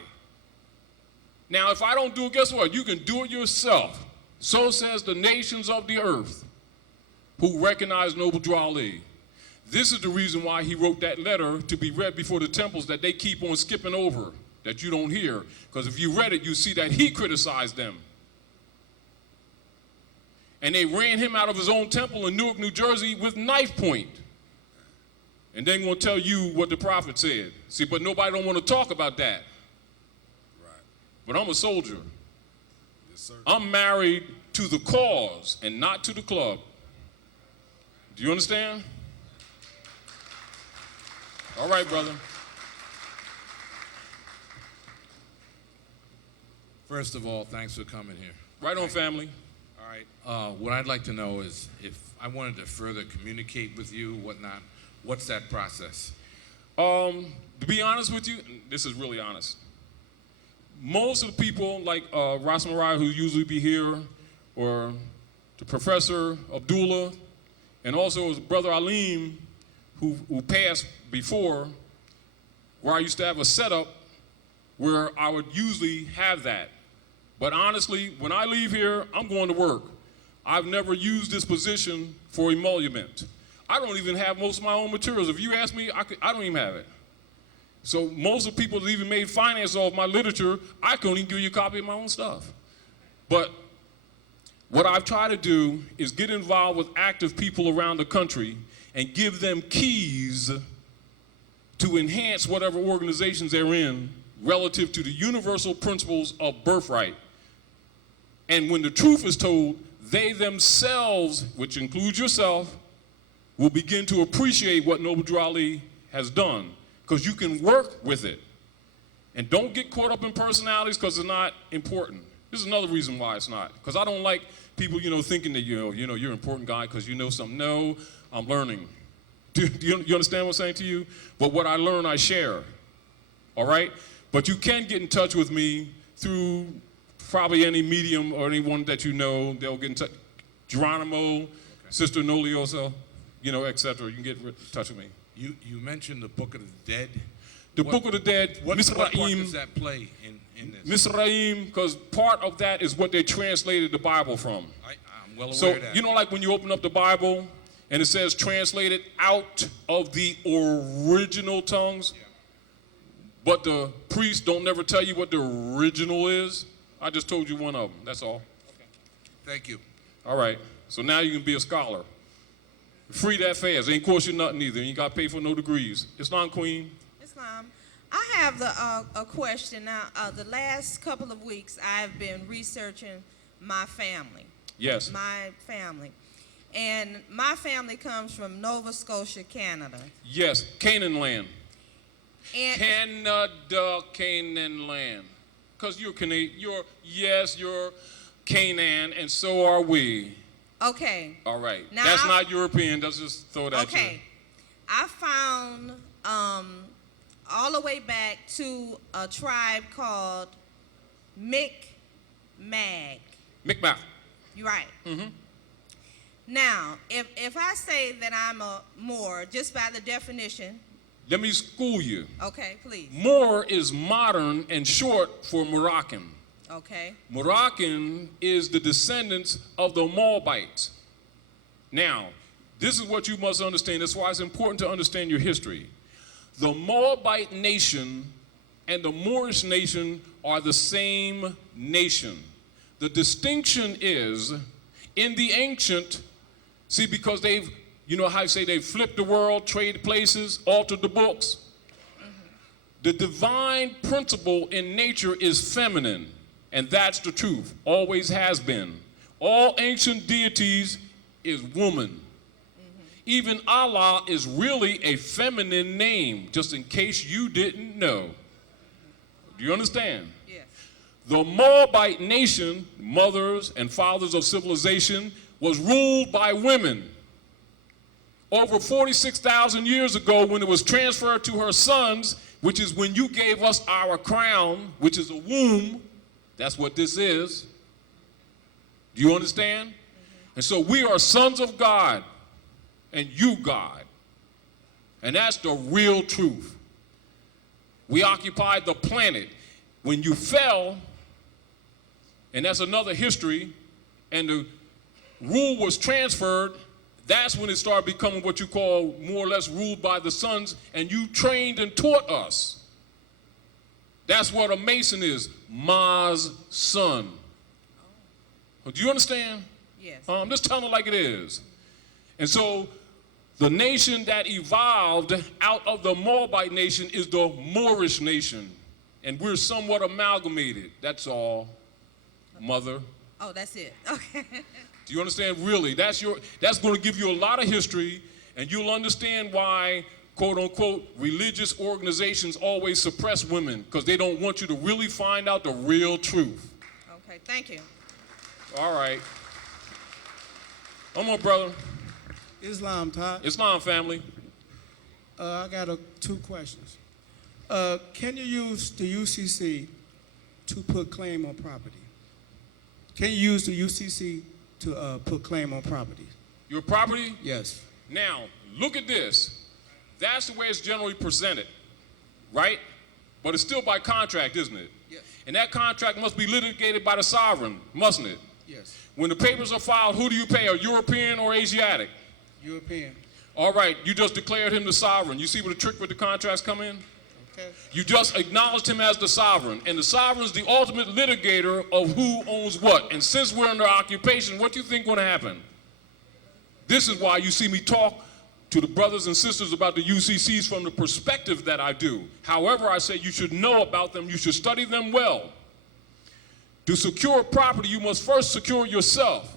Now, if I don't do it, guess what? You can do it yourself. So says the nations of the earth who recognize Noble Ali. This is the reason why he wrote that letter to be read before the temples that they keep on skipping over, that you don't hear. Because if you read it, you see that he criticized them. And they ran him out of his own temple in Newark, New Jersey with knife point. And they're going to tell you what the prophet said. See, but nobody don't want to talk about that. Right. But I'm a soldier. Yes, sir. I'm married to the cause and not to the club. Do you understand? All right, brother. First of all, thanks for coming here. Right on, family. All right. What I'd like to know is if I wanted to further communicate with you, whatnot, what's that process? To be honest with you, this is really honest. Most of the people, like Ras Mariah, who usually be here, or the Professor Abdullah, and also his brother Aleem, who passed before, where I used to have a setup where I would usually have that. But honestly, when I leave here, I'm going to work. I've never used this position for emolument. I don't even have most of my own materials. If you ask me, I don't even have it. So most of the people that even made finance off my literature, I couldn't even give you a copy of my own stuff. But what I've tried to do is get involved with active people around the country and give them keys to enhance whatever organizations they're in relative to the universal principles of birthright. And when the truth is told, they themselves, which includes yourself, will begin to appreciate what Noble Ali has done, because you can work with it. And don't get caught up in personalities because it's not important. This is another reason why it's not. Because I don't like people, thinking that, you're an important guy because you know something. No, I'm learning. Do you understand what I'm saying to you? But what I learn, I share. All right? But you can get in touch with me through probably any medium or anyone that you know. They'll get in touch. Geronimo, Sister Noliosa, et cetera. You can get in touch with me. You mentioned the Book of the Dead. The Book of the Dead, What part Misraim. does that play in this? Misraim, because part of that is what they translated the Bible from. I'm well aware So, of that. like when you open up the Bible and it says translated out of the original tongues, but the priests don't never tell you what the original is? I just told you one of them, that's all. Okay. Thank you. All right, so now you can be a scholar. Free that fast, ain't cost you nothing either, and you got to pay for no degrees. Islam Queen. Islam, I have a question now. The last couple of weeks, I've been researching my family. Yes. My family. And my family comes from Nova Scotia, Canada. Yes, Canaan land. And Canada, Canaan land. Because you're Canadian, you're Canaan, and so are we. okay. All right. Now That's not European. Let's just throw that at you. Okay. I found all the way back to a tribe called Mi'kmaq. Micmac. You're right. Mm-hmm. Now, if I say that I'm a Moor, just by the definition, Let me school you. okay, please. Moor is modern and short for Moroccan. Okay. Moroccan is the descendants of the Moabites. Now, this is what you must understand. That's why it's important to understand your history. The Moabite nation and the Moorish nation are the same nation. The distinction is in the ancient, see, because they've, how you say they've flipped the world, traded places, altered the books. The divine principle in nature is feminine, and that's the truth, always has been. All ancient deities is woman. Even Allah is really a feminine name, just in case you didn't know. Do you understand? Yes. The Moabite nation, mothers and fathers of civilization, was ruled by women. Over 46,000 years ago, when it was transferred to her sons, which is when you gave us our crown, which is a womb, that's what this is. Do you understand? And so we are sons of God, and you God. And that's the real truth. We occupied the planet. When you fell, and that's another history, and the rule was transferred, that's when it started becoming what you call more or less ruled by the sons, and you trained and taught us. That's what a Mason is, Ma's son. Do you understand? Yes. Just tell it like it is. And so the nation that evolved out of the Moabite nation is the Moorish nation. And we're somewhat amalgamated. That's all, mother. Oh, that's it. Okay. Do you understand? Really, that's going to give you a lot of history, and you'll understand why, quote unquote, religious organizations always suppress women, because they don't want you to really find out the real truth. Okay, thank you. All right. Come on, brother. Islam, Todd. Islam family. I got two questions. Can you use the UCC to put claim on property? Can you use the UCC to put claim on property? Your property? Yes. Now, look at this. That's the way it's generally presented, right? But it's still by contract, isn't it? Yes. And that contract must be litigated by the sovereign, mustn't it? Yes. When the papers are filed, who do you pay, a European or Asiatic? European. All right, you just declared him the sovereign. You see where the trick with the contracts come in? Okay. You just acknowledged him as the sovereign, and the sovereign is the ultimate litigator of who owns what. And since we're under occupation, what do you think going to happen? This is why you see me talk to the brothers and sisters about the UCCs from the perspective that I do. However, I say you should know about them, you should study them well. To secure property, you must first secure yourself.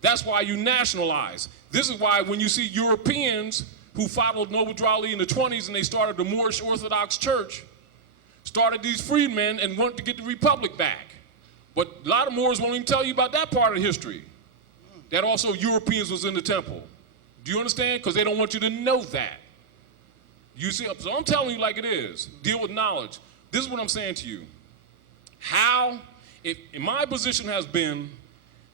That's why you nationalize. This is why when you see Europeans who followed Noble Drew Ali in the 20s and they started the Moorish Orthodox Church, started these freedmen and wanted to get the republic back. But a lot of Moors won't even tell you about that part of history. That also Europeans was in the temple. Do you understand? Because they don't want you to know that. You see, so I'm telling you like it is. Deal with knowledge. This is what I'm saying to you. In my position has been,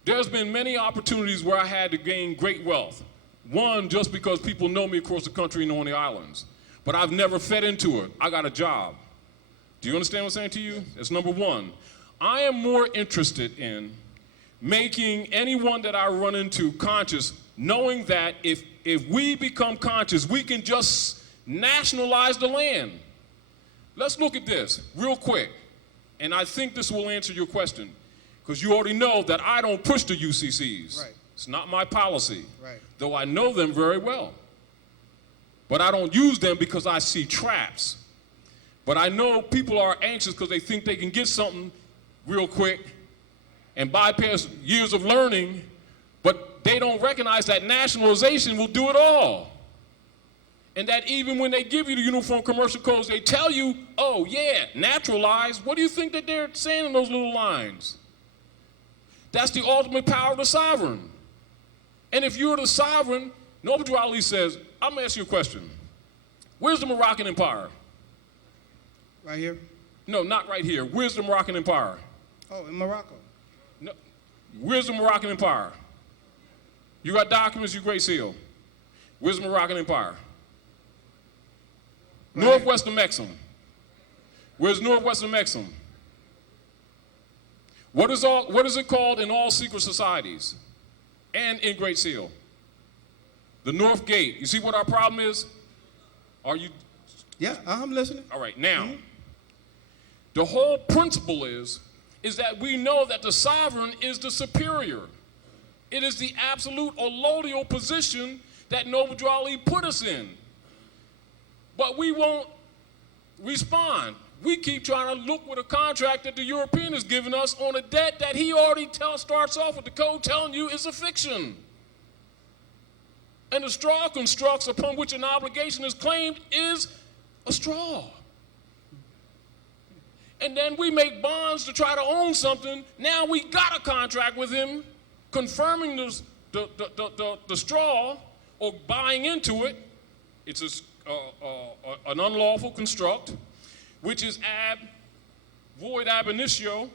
there's been many opportunities where I had to gain great wealth. One, just because people know me across the country and on the islands. But I've never fed into it. I got a job. Do you understand what I'm saying to you? That's number one. I am more interested in making anyone that I run into conscious, knowing that if we become conscious, we can just nationalize the land. Let's look at this real quick, and I think this will answer your question, because you already know that I don't push the UCCs. Right. It's not my policy, Right. though I know them very well. But I don't use them because I see traps. But I know people are anxious because they think they can get something real quick and bypass years of learning, but they don't recognize that nationalization will do it all. And that even when they give you the Uniform Commercial Codes, they tell you, oh yeah, naturalize. What do you think that they're saying in those little lines? That's the ultimate power of the sovereign. And if you're the sovereign, Noble Drew Ali says, I'm gonna ask you a question. Where's the Moroccan Empire? Right here? No, not right here. Where's the Moroccan Empire? Oh, in Morocco. No. Where's the Moroccan Empire? You got documents, you Great Seal. Where's the Moroccan Empire? Right. Northwest Amexem. Where's Northwest Amexem? What is it called in all secret societies and in Great Seal? The North Gate. You see what our problem is? Are you? Yeah, I'm listening. All right, now, the whole principle is that we know that the sovereign is the superior. It is the absolute allodial position that Noble Drew Ali put us in. But we won't respond. We keep trying to look with a contract that the European is giving us on a debt that he already starts off with the code telling you is a fiction. And the straw constructs upon which an obligation is claimed is a straw. And then we make bonds to try to own something. Now we got a contract with him confirming the straw or buying into it. It's an unlawful construct, which is void ab initio,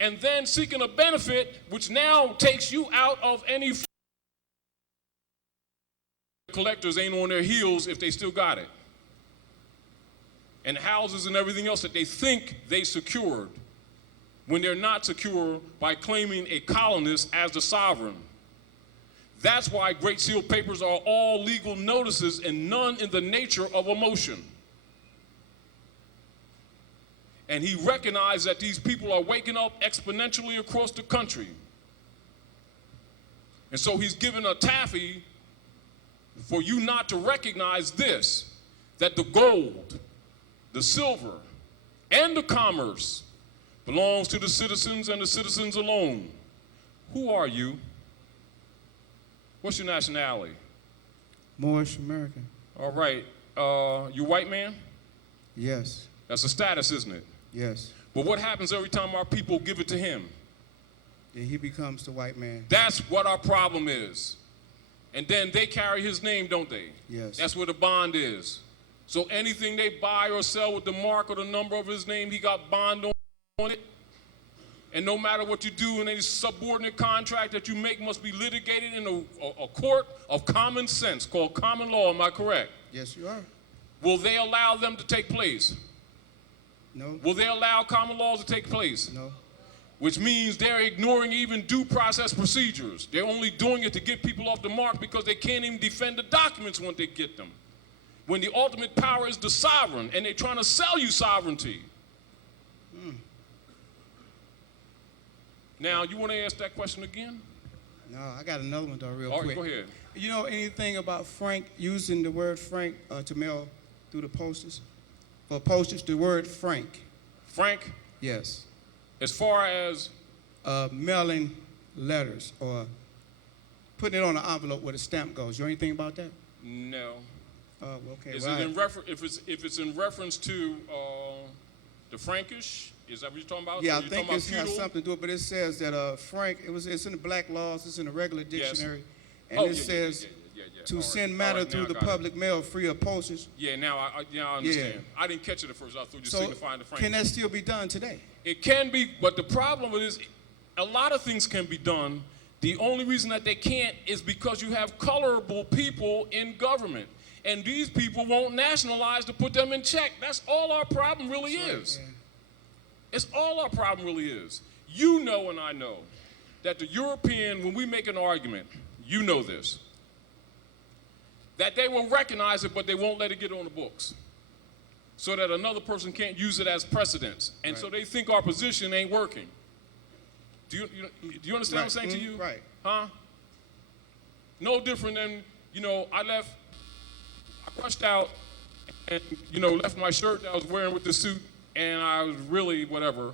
and then seeking a benefit which now takes you out of any. Collectors ain't on their heels if they still got it. And houses and everything else that they think they secured when they're not secure by claiming a colonist as the sovereign. That's why Great Seal papers are all legal notices and none in the nature of a motion. And he recognized that these people are waking up exponentially across the country. And so he's given a taffy for you not to recognize this, that the gold, the silver, and the commerce belongs to the citizens and the citizens alone. Who are you? What's your nationality? Moorish American. All right. You white man? Yes. That's a status, isn't it? Yes. But what happens every time our people give it to him? Then he becomes the white man. That's what our problem is. And then they carry his name, don't they? Yes. That's where the bond is. So anything they buy or sell with the mark or the number of his name, he got bond on it. And no matter what you do in any subordinate contract that you make must be litigated in a court of common sense called common law. Am I correct? Yes, you are. Will they allow them to take place? No. Will they allow common laws to take place? No. Which means they're ignoring even due process procedures. They're only doing it to get people off the mark because they can't even defend the documents when they get them. When the ultimate power is the sovereign, and they're trying to sell you sovereignty. Now, you want to ask that question again? No, I got another one though, real All quick. right, go ahead. You know anything about Frank using the word Frank to mail through the posters? For postage, the word Frank. Frank, Yes. as far as Mailing letters or putting it on an envelope where the stamp goes. You know anything about that? no. Okay. Is well, it in if it's in reference to Frankish? Is that what you're talking about? Yeah, So I you're think talking it about has feudal? something to do with it, but it says that Frank, it's in the black laws, it's in the regular Yes. dictionary, and Oh, it says to All send right. matter All right, through now I the got it. public mail free of postage. Yeah, now I understand. I didn't catch it at first. I thought you were So signifying the Frankish. can that still be done today? It can be, but the problem is a lot of things can be done. The only reason that they can't is because you have colorable people in government. And these people won't nationalize to put them in check. That's all our problem really is. Yeah. It's all our problem really is. You know and I know that the European, when we make an argument, you know this, that they will recognize it, but they won't let it get on the books so that another person can't use it as precedence. And so they think our position ain't working. Do you understand what I'm saying to you? Right. Huh? No different than, I rushed out and, left my shirt that I was wearing with the suit, and I was really whatever.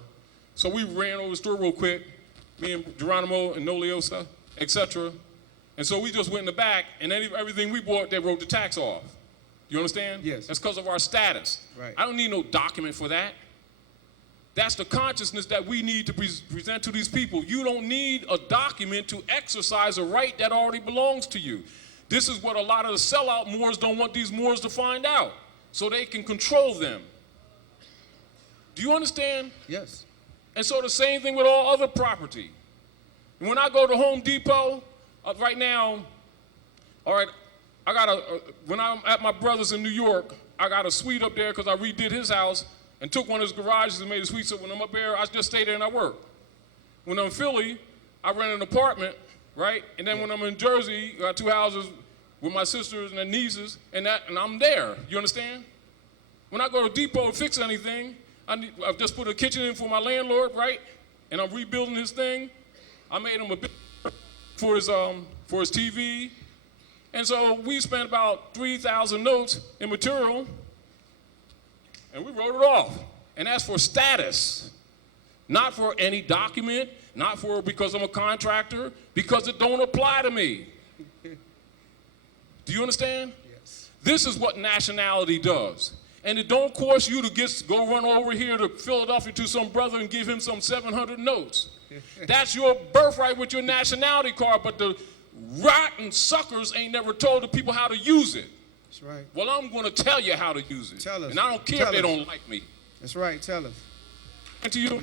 So we ran over the store real quick, me and Geronimo and Noliosa, etc. And so we just went in the back, and everything we bought, they wrote the tax off. You understand? Yes. That's because of our status. Right. I don't need no document for that. That's the consciousness that we need to present to these people. You don't need a document to exercise a right that already belongs to you. This is what a lot of the sellout Moors don't want these Moors to find out, so they can control them. Do you understand? Yes. And so the same thing with all other property. When I go to Home Depot, right now, all right, when I'm at my brother's in New York, I got a suite up there because I redid his house and took one of his garages and made a suite. So when I'm up there, I just stay there and I work. When I'm in Philly, I rent an apartment, right? And then when I'm in Jersey, I got 2 houses with my sisters and their nieces, and I'm there. You understand? When I go to Depot to fix anything, I've just put a kitchen in for my landlord, right? And I'm rebuilding his thing. I made him a bit for his TV. And so we spent about 3,000 notes in material, and we wrote it off. And that's for status, not for any document, not for because I'm a contractor, because it don't apply to me. Do you understand? Yes. This is what nationality does. And it don't cost you to go run over here to Philadelphia to some brother and give him some 700 notes. That's your birthright with your nationality card, but the rotten suckers ain't never told the people how to use it. That's right. Well, I'm going to tell you how to use it. Tell us. And I don't care if they Tell us. don't like me. That's right. Tell us. And to you,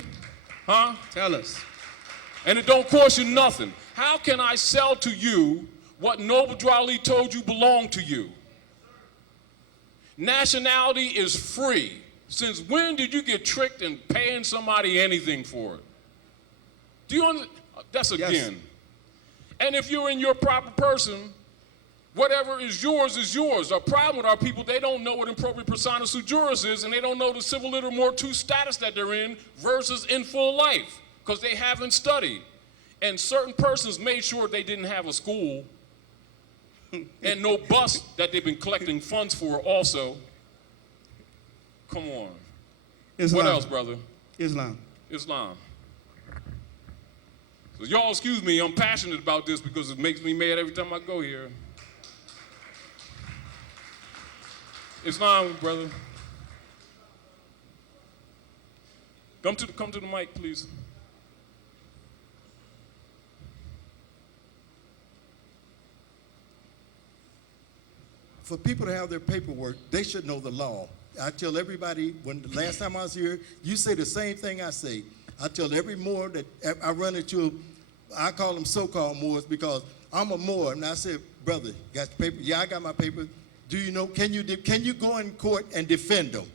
huh? Tell us. And it don't cost you nothing. How can I sell to you what Noble Drawley told you belonged to you? Nationality is free. Since when did you get tricked in paying somebody anything for it? Do you understand? That's again. Yes. And if you're in your proper person, whatever is yours. Our problem with our people, they don't know what impropriate persona sui juris is, and they don't know the civil liter mortu status that they're in versus in full life, because they haven't studied. And certain persons made sure they didn't have a school and no bus that they've been collecting funds for also. Come on. Islam. What else, brother? Islam. Islam. So y'all excuse me, I'm passionate about this because it makes me mad every time I go here. Islam, brother. Come to the mic, please. For people to have their paperwork, they should know the law. I tell everybody, when the last time I was here, you say the same thing I say. I tell every Moor that I run into, I call them so-called Moors because I'm a Moor, and I said, brother, got your paper? Yeah, I got my paper. Do you know, can you go in court and defend them?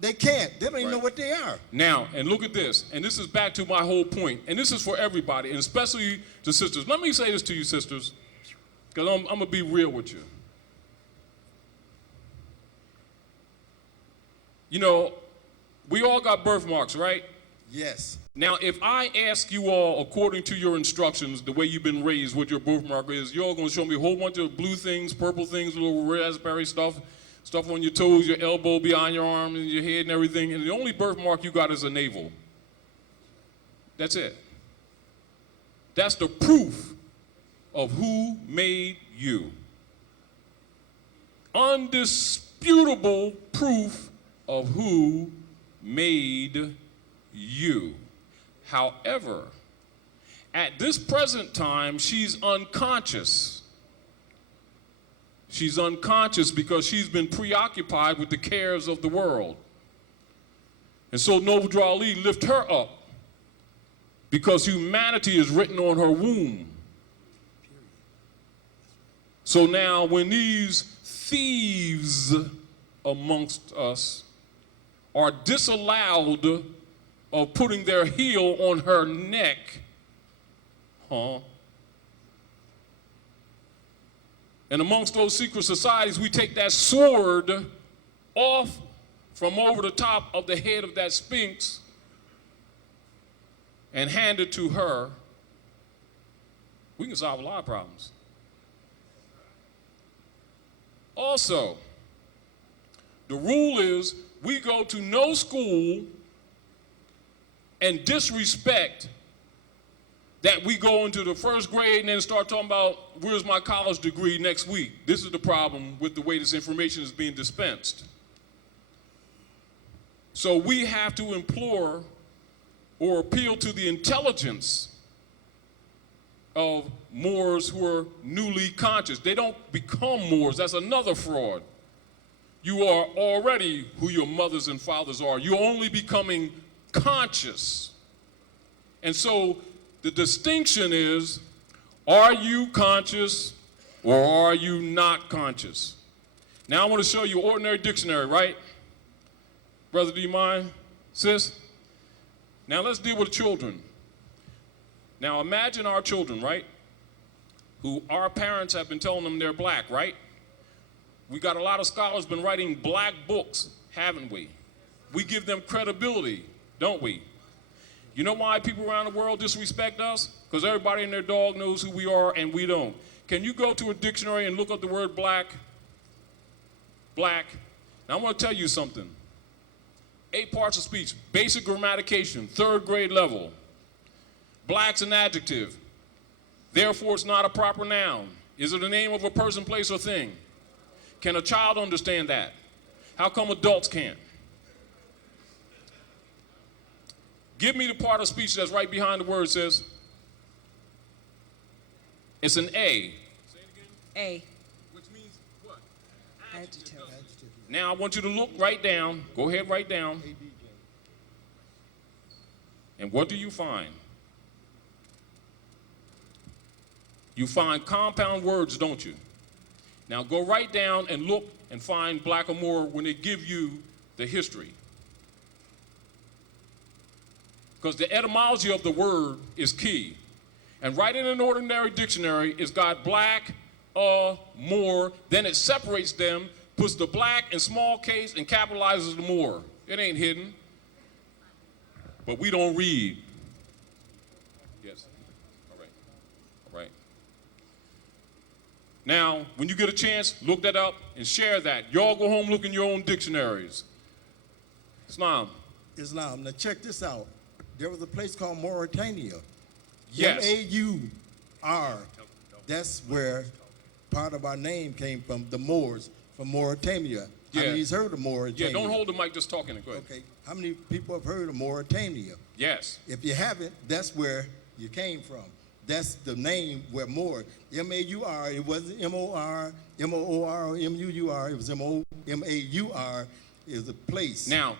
They can't. They don't even know what they are. Now, and look at this, and this is back to my whole point, and this is for everybody, and especially the sisters. Let me say this to you, sisters, because I'm going to be real with you. You know, we all got birthmarks, right? Yes. Now, if I ask you all, according to your instructions, the way you've been raised, what your birthmark is, you're all going to show me a whole bunch of blue things, purple things, little raspberry stuff on your toes, your elbow, behind your arm, and your head and everything, and the only birthmark you got is a navel. That's it. That's the proof of who made you. Undisputable proof of who made you. However, at this present time, she's unconscious. She's unconscious because she's been preoccupied with the cares of the world. And so Noble Ali lift her up because humanity is written on her womb. So now when these thieves amongst us are disallowed of putting their heel on her neck, and amongst those secret societies, we take that sword off from over the top of the head of that Sphinx and hand it to her, we can solve a lot of problems. Also, the rule is we go to no school and disrespect that we go into the first grade and then start talking about where's my college degree next week. This is the problem with the way this information is being dispensed. So we have to implore or appeal to the intelligence of Moors who are newly conscious. They don't become Moors. That's another fraud. You are already who your mothers and fathers are. You're only becoming conscious. And so the distinction is, are you conscious or are you not conscious? Now I want to show you ordinary dictionary, right? Brother, do you mind? Sis? Now let's deal with children. Now imagine our children, right? Who our parents have been telling them they're black, right? We got a lot of scholars been writing black books, haven't we? We give them credibility, don't we? You know why people around the world disrespect us? Because everybody and their dog knows who we are and we don't. Can you go to a dictionary and look up the word black? Black. Now I want to tell you something. 8 parts of speech, basic grammatication, 3rd grade level. Black's an adjective. Therefore, it's not a proper noun. Is it the name of a person, place, or thing? Can a child understand that? How come adults can't? Give me the part of speech that's right behind the word, sis. It's an A. Say it again. A. Which means what? Adjective. Now I want you to look right down. Go ahead, write down. And what do you find? You find compound words, don't you? Now go right down and look and find black or Moor when they give you the history. Because the etymology of the word is key. And right in an ordinary dictionary, it's got black, Moor, then it separates them, puts the black in small case and capitalizes the Moor. It ain't hidden. But we don't read. Yes. All right. All right. Now, when you get a chance, look that up and share that. Y'all go home, look in your own dictionaries. Islam. Islam. Now check this out. There was a place called Mauritania. Yes. M-A-U-R. That's where part of our name came from, the Moors, from Mauritania. Yeah. How many's heard of Mauritania? Yeah, don't hold the mic, just talking it. Go ahead. Okay. How many people have heard of Mauritania? Yes. If you haven't, that's where you came from. That's the name where Moor, M-A-U-R, it wasn't M-O-R, M-O-O-R, or M-U-U-R, it was M-O-M-A-U-R, is a place. Now,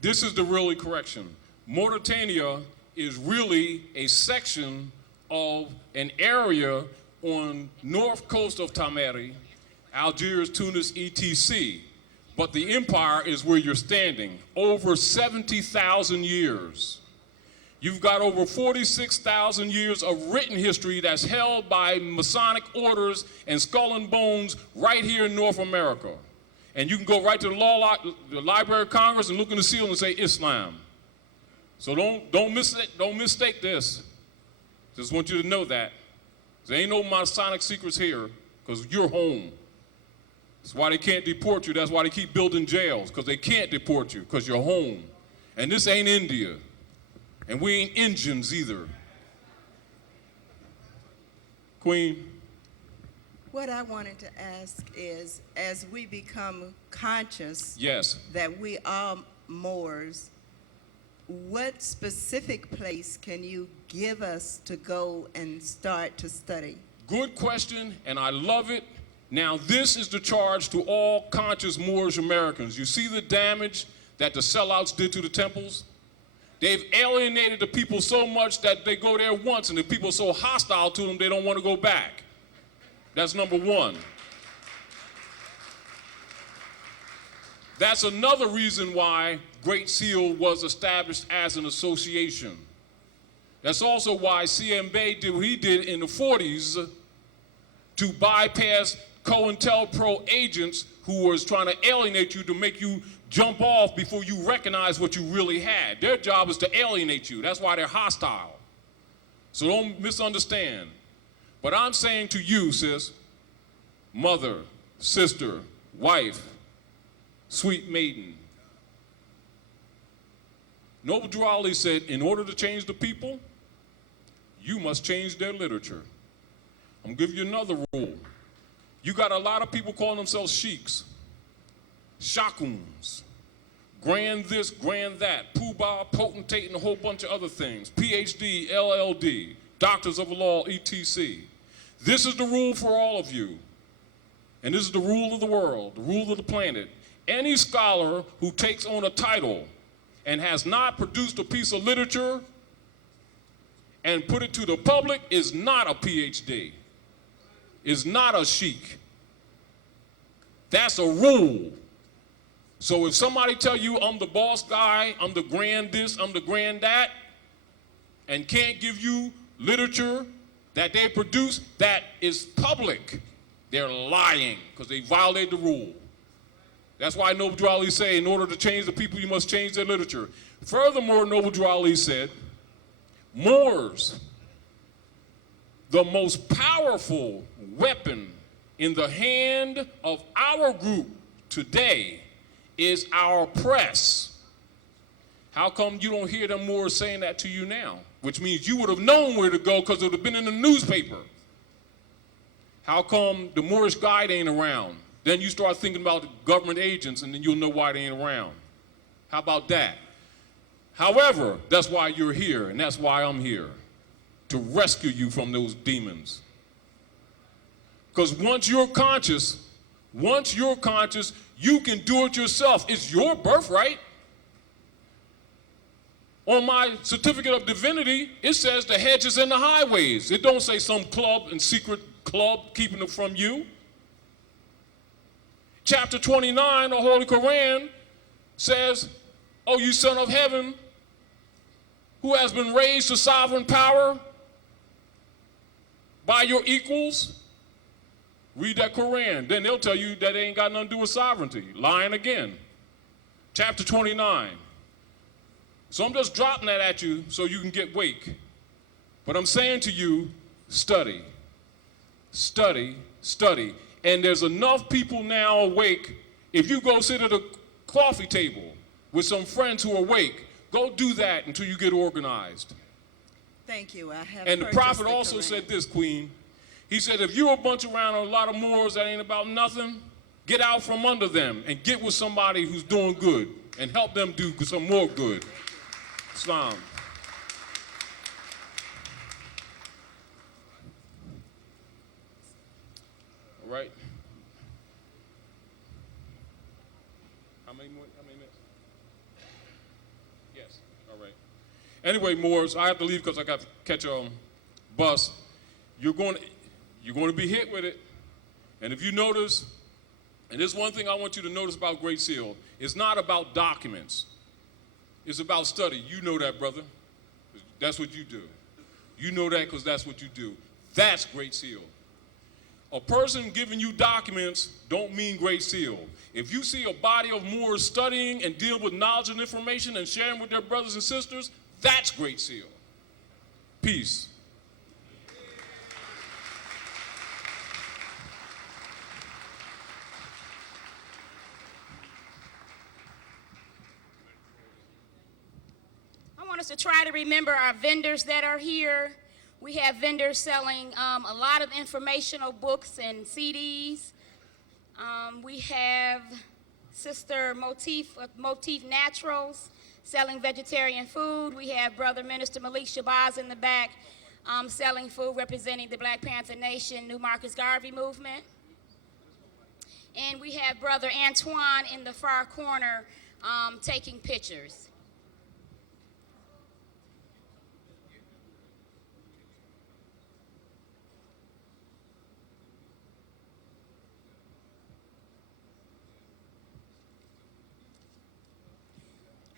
this is the really correction. Mauritania is really a section of an area on north coast of Tamari, Algiers, Tunis, etc. But the empire is where you're standing. Over 70,000 years. You've got over 46,000 years of written history that's held by Masonic orders and Skull and Bones right here in North America. And you can go right to the Library of Congress and look in the seal and say Islam. So don't mistake this. Just want you to know that. There ain't no Masonic secrets here because you're home. That's why they can't deport you. That's why they keep building jails, because they can't deport you because you're home. And this ain't India. And we ain't Indians either. Queen. What I wanted to ask is, as we become conscious Yes. that we are Moors, what specific place can you give us to go and start to study? Good question, and I love it. Now, this is the charge to all conscious Moorish Americans. You see the damage that the sellouts did to the temples? They've alienated the people so much that they go there once, and the people are so hostile to them they don't want to go back. That's number one. That's another reason why Great Seal was established as an association. That's also why CM Bey did what he did in the 40s to bypass COINTELPRO agents who was trying to alienate you to make you jump off before you recognize what you really had. Their job is to alienate you. That's why they're hostile. So don't misunderstand. But I'm saying to you, sis, mother, sister, wife, sweet maiden, Noble Drew Ali said, in order to change the people, you must change their literature. I'm gonna give you another rule. You got a lot of people calling themselves sheiks, shakuns, grand this, grand that, poobah, potentate, and a whole bunch of other things, PhD, LLD, doctors of law, etc. This is the rule for all of you, and this is the rule of the world, the rule of the planet. Any scholar who takes on a title and has not produced a piece of literature and put it to the public is not a PhD, is not a sheik. That's a rule. So if somebody tell you I'm the boss guy, I'm the grand this, I'm the grand that, and can't give you literature that they produce that is public, they're lying because they violate the rule. That's why Noble Drew Ali say, in order to change the people, you must change their literature. Furthermore, Noble Drew Ali said, Moors, the most powerful weapon in the hand of our group today is our press. How come you don't hear them Moors saying that to you now? Which means you would have known where to go because it would have been in the newspaper. How come the Moorish guide ain't around? Then you start thinking about the government agents and then you'll know why they ain't around. How about that? However, that's why you're here and that's why I'm here, to rescue you from those demons. Because once you're conscious, you can do it yourself. It's your birthright. On my certificate of divinity, it says the hedges and the highways. It don't say some club and secret club keeping it from you. Chapter 29, the Holy Quran says, "O you son of heaven, who has been raised to sovereign power by your equals," read that Quran. Then they'll tell you that they ain't got nothing to do with sovereignty. Lying again. Chapter 29. So I'm just dropping that at you so you can get wake. But I'm saying to you, study, study, study. And there's enough people now awake. If you go sit at a coffee table with some friends who are awake, go do that until you get organized. Thank you. I have. And the prophet purchased also Quran. said this, Queen. He said, if you're a bunch around a lot of Moors that ain't about nothing, get out from under them and get with somebody who's doing good and help them do some more good. Islam. All right. How many minutes? Yes. All right. Anyway, Moors, I have to leave because I got to catch a bus. You're going to be hit with it. And if you notice, and there's one thing I want you to notice about Great Seal, it's not about documents. It's about study. You know that, brother. That's what you do. You know that because that's what you do. That's Great Seal. A person giving you documents don't mean Great Seal. If you see a body of Moors studying and dealing with knowledge and information and sharing with their brothers and sisters, that's Great Seal. Peace. I want us to try to remember our vendors that are here. We have vendors selling a lot of informational books and CDs. We have Sister Motif Naturals selling vegetarian food. We have Brother Minister Malik Shabazz in the back selling food, representing the Black Panther Nation, New Marcus Garvey movement. And we have Brother Antoine in the far corner taking pictures.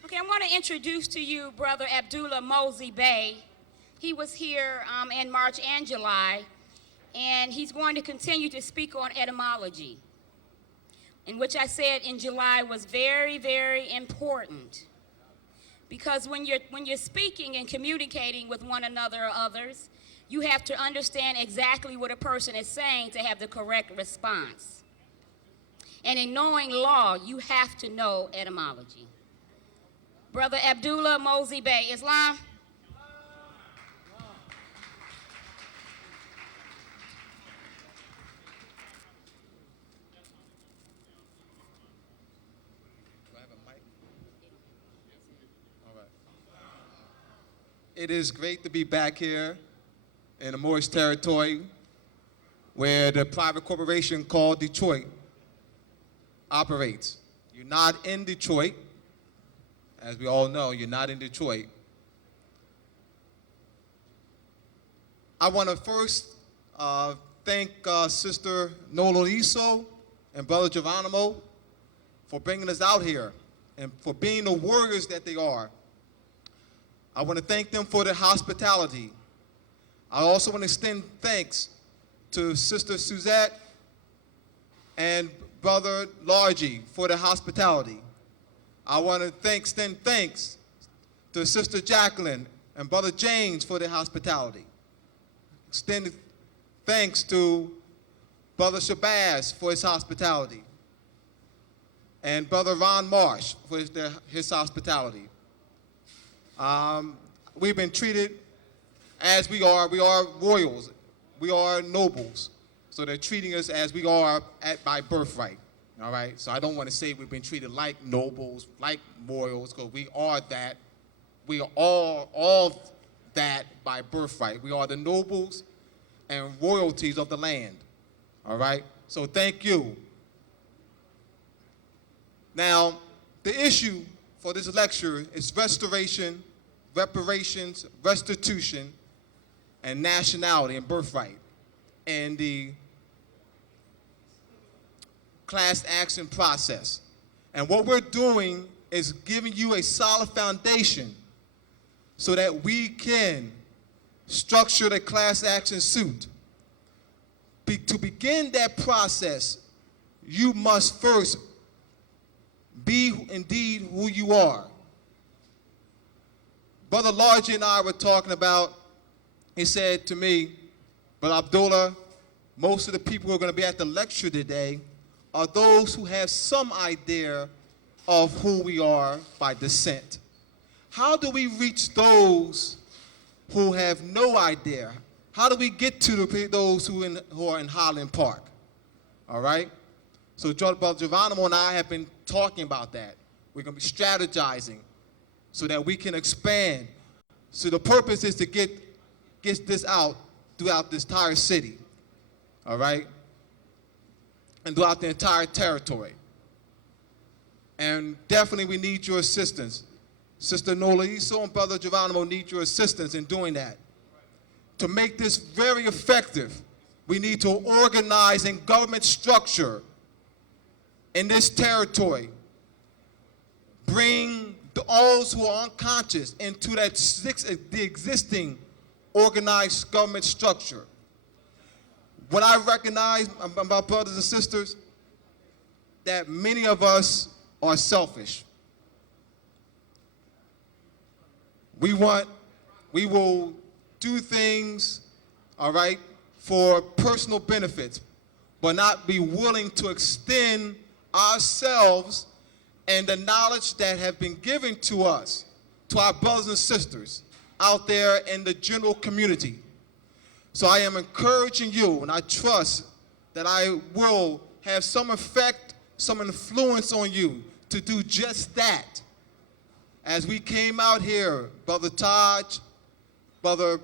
Okay, I want to introduce to you Brother Abdullah Mosey Bey. He was here in March and July, and he's going to continue to speak on etymology, in which I said in July was very, very important. Because when you're speaking and communicating with one another or others, you have to understand exactly what a person is saying to have the correct response. And in knowing law, you have to know etymology. Brother Abdullah Mosey Bey, Islam. It is great to be back here in the Moorish territory where the private corporation called Detroit operates. You're not in Detroit. As we all know, you're not in Detroit. I want to first thank Sister Nola Iso and Brother Geronimo for bringing us out here and for being the warriors that they are. I want to thank them for their hospitality. I also want to extend thanks to Sister Suzette and Brother Largie for their hospitality. I want to extend thanks to Sister Jacqueline and Brother James for their hospitality. Extend thanks to Brother Shabazz for his hospitality. And Brother Ron Marsh for his hospitality. We've been treated as we are. We are royals. We are nobles. So they're treating us as we are by birthright. All right? So I don't want to say we've been treated like nobles, like royals, because we are that. We are all that by birthright. We are the nobles and royalties of the land. All right? So thank you. Now, the issue for this lecture is restoration, reparations, restitution, and nationality and birthright, and the class action process. And what we're doing is giving you a solid foundation so that we can structure the class action suit. To begin that process, you must first be indeed who you are. Brother Largie and I were talking about, he said to me, Brother Abdullah, most of the people who are going to be at the lecture today are those who have some idea of who we are by descent. How do we reach those who have no idea? How do we get to those who are in Highland Park? All right? So Brother Geronimo and I have been talking about that. We're going to be strategizing so that we can expand. So the purpose is to get this out throughout this entire city, all right? And throughout the entire territory. And definitely we need your assistance. Sister Nola Iso and Brother Geronimo need your assistance in doing that. To make this very effective, we need to organize in government structure in this territory. Bring those who are unconscious into the existing organized government structure. What I recognize about brothers and sisters, that many of us are selfish. We will do things, all right, for personal benefits, but not be willing to extend ourselves and the knowledge that have been given to us, to our brothers and sisters out there in the general community. So I am encouraging you, and I trust that I will have some effect, some influence on you to do just that. as we came out here, Brother Taj, Brother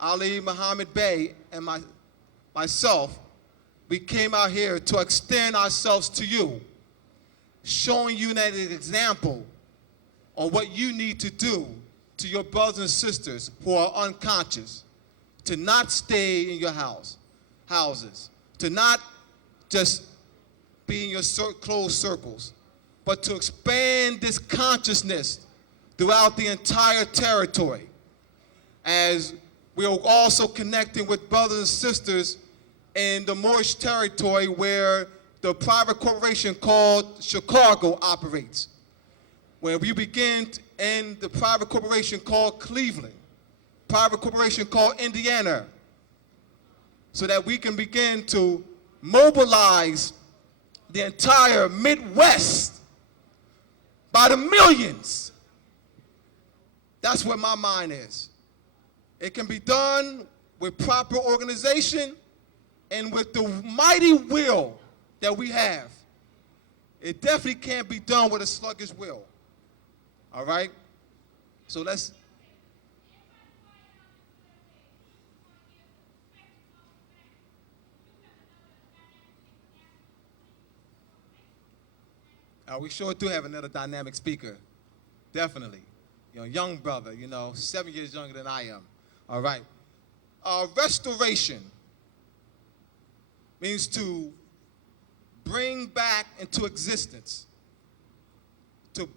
Ali Muhammad Bey, and myself, we came out here to extend ourselves to you, showing you that an example on what you need to do to your brothers and sisters who are unconscious, to not stay in your houses, to not just be in your closed circles, but to expand this consciousness throughout the entire territory. As we are also connecting with brothers and sisters in the Moorish territory where the private corporation called Chicago operates, where we begin in the private corporation called Cleveland, private corporation called Indiana, so that we can begin to mobilize the entire Midwest by the millions. That's what my mind is. It can be done with proper organization and with the mighty will that we have. It definitely can't be done with a sluggish will. All right? So let's. We sure do have another dynamic speaker. Definitely. Young brother, 7 years younger than I am. All right. Restoration means to bring back into existence, to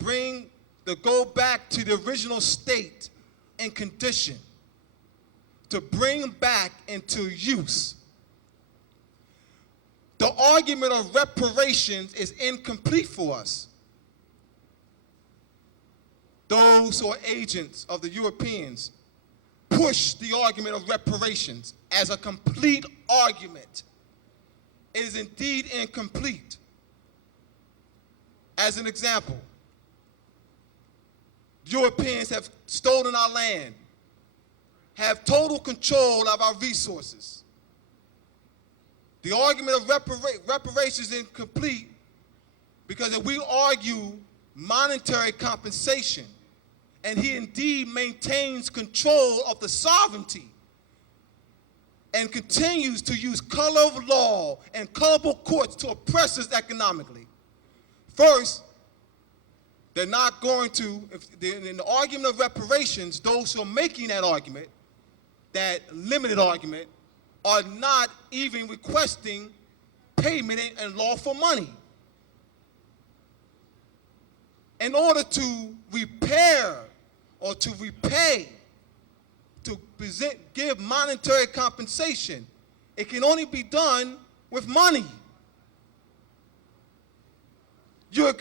go back to the original state and condition, to bring back into use. The argument of reparations is incomplete for us. Those who are agents of the Europeans push the argument of reparations as a complete argument. It is indeed incomplete. As an example, Europeans have stolen our land, have total control of our resources. The argument of reparations is incomplete because if we argue monetary compensation, and he indeed maintains control of the sovereignty and continues to use color of law and colorable courts to oppress us economically. First, they're not going to, in the argument of reparations, those who are making that argument, that limited argument, are not even requesting payment and lawful money. In order to repair or to repay, to give monetary compensation, it can only be done with money. So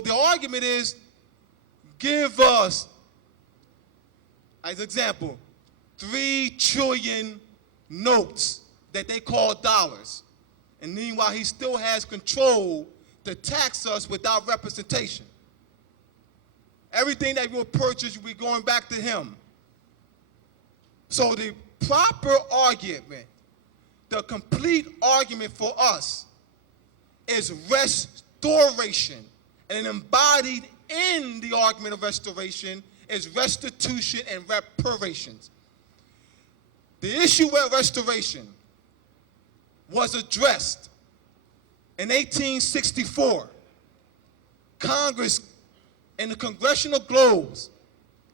the argument is, give us, as an example, 3 trillion notes that they call dollars. And meanwhile, he still has control to tax us without representation. Everything that we'll purchase will be going back to him. So the proper argument, the complete argument for us is restoration. And embodied in the argument of restoration is restitution and reparations. The issue with restoration was addressed in 1864. Congress, in the Congressional Globes,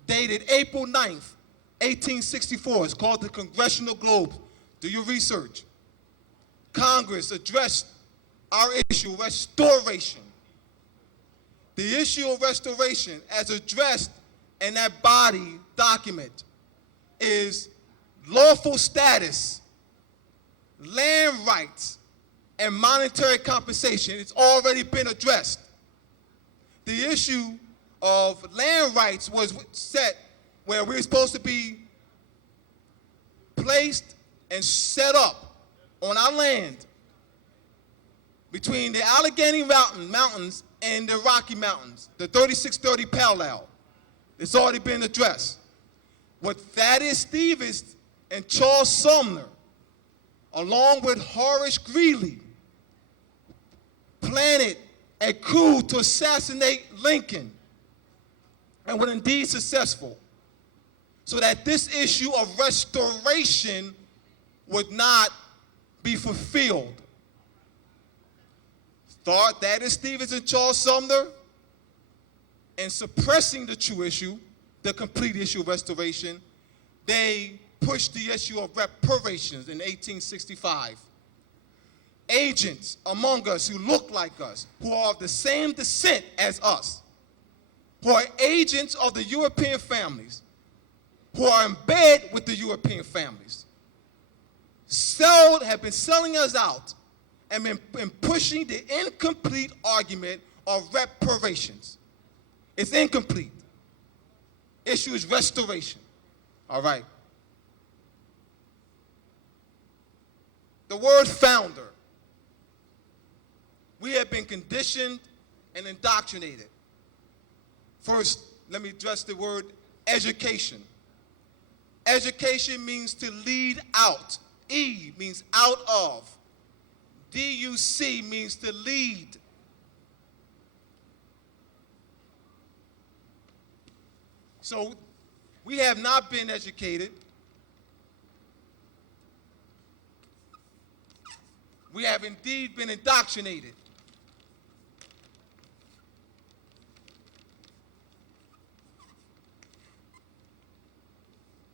dated April 9th, 1864, it's called the Congressional Globe. Do your research. Congress addressed our issue, restoration. The issue of restoration, as addressed in that body document, is lawful status, land rights, and monetary compensation. It's already been addressed. The issue of land rights was set where we're supposed to be placed and set up on our land between the Allegheny Mountains and the Rocky Mountains, the 3630 parallel. It's already been addressed. What Thaddeus Stevens and Charles Sumner, along with Horace Greeley, planted a coup to assassinate Lincoln and were indeed successful, so that this issue of restoration would not be fulfilled. Thought that is Stevens and Charles Sumner, in suppressing the true issue, the complete issue of restoration, they pushed the issue of reparations in 1865. Agents among us who look like us, who are of the same descent as us, who are agents of the European families, who are in bed with the European families, have been selling us out and been pushing the incomplete argument of reparations. It's incomplete. Issue is restoration. All right. The word founder. We have been conditioned and indoctrinated. First, let me address the word education. Education means to lead out. E means out of. D-U-C means to lead. So we have not been educated. We have indeed been indoctrinated.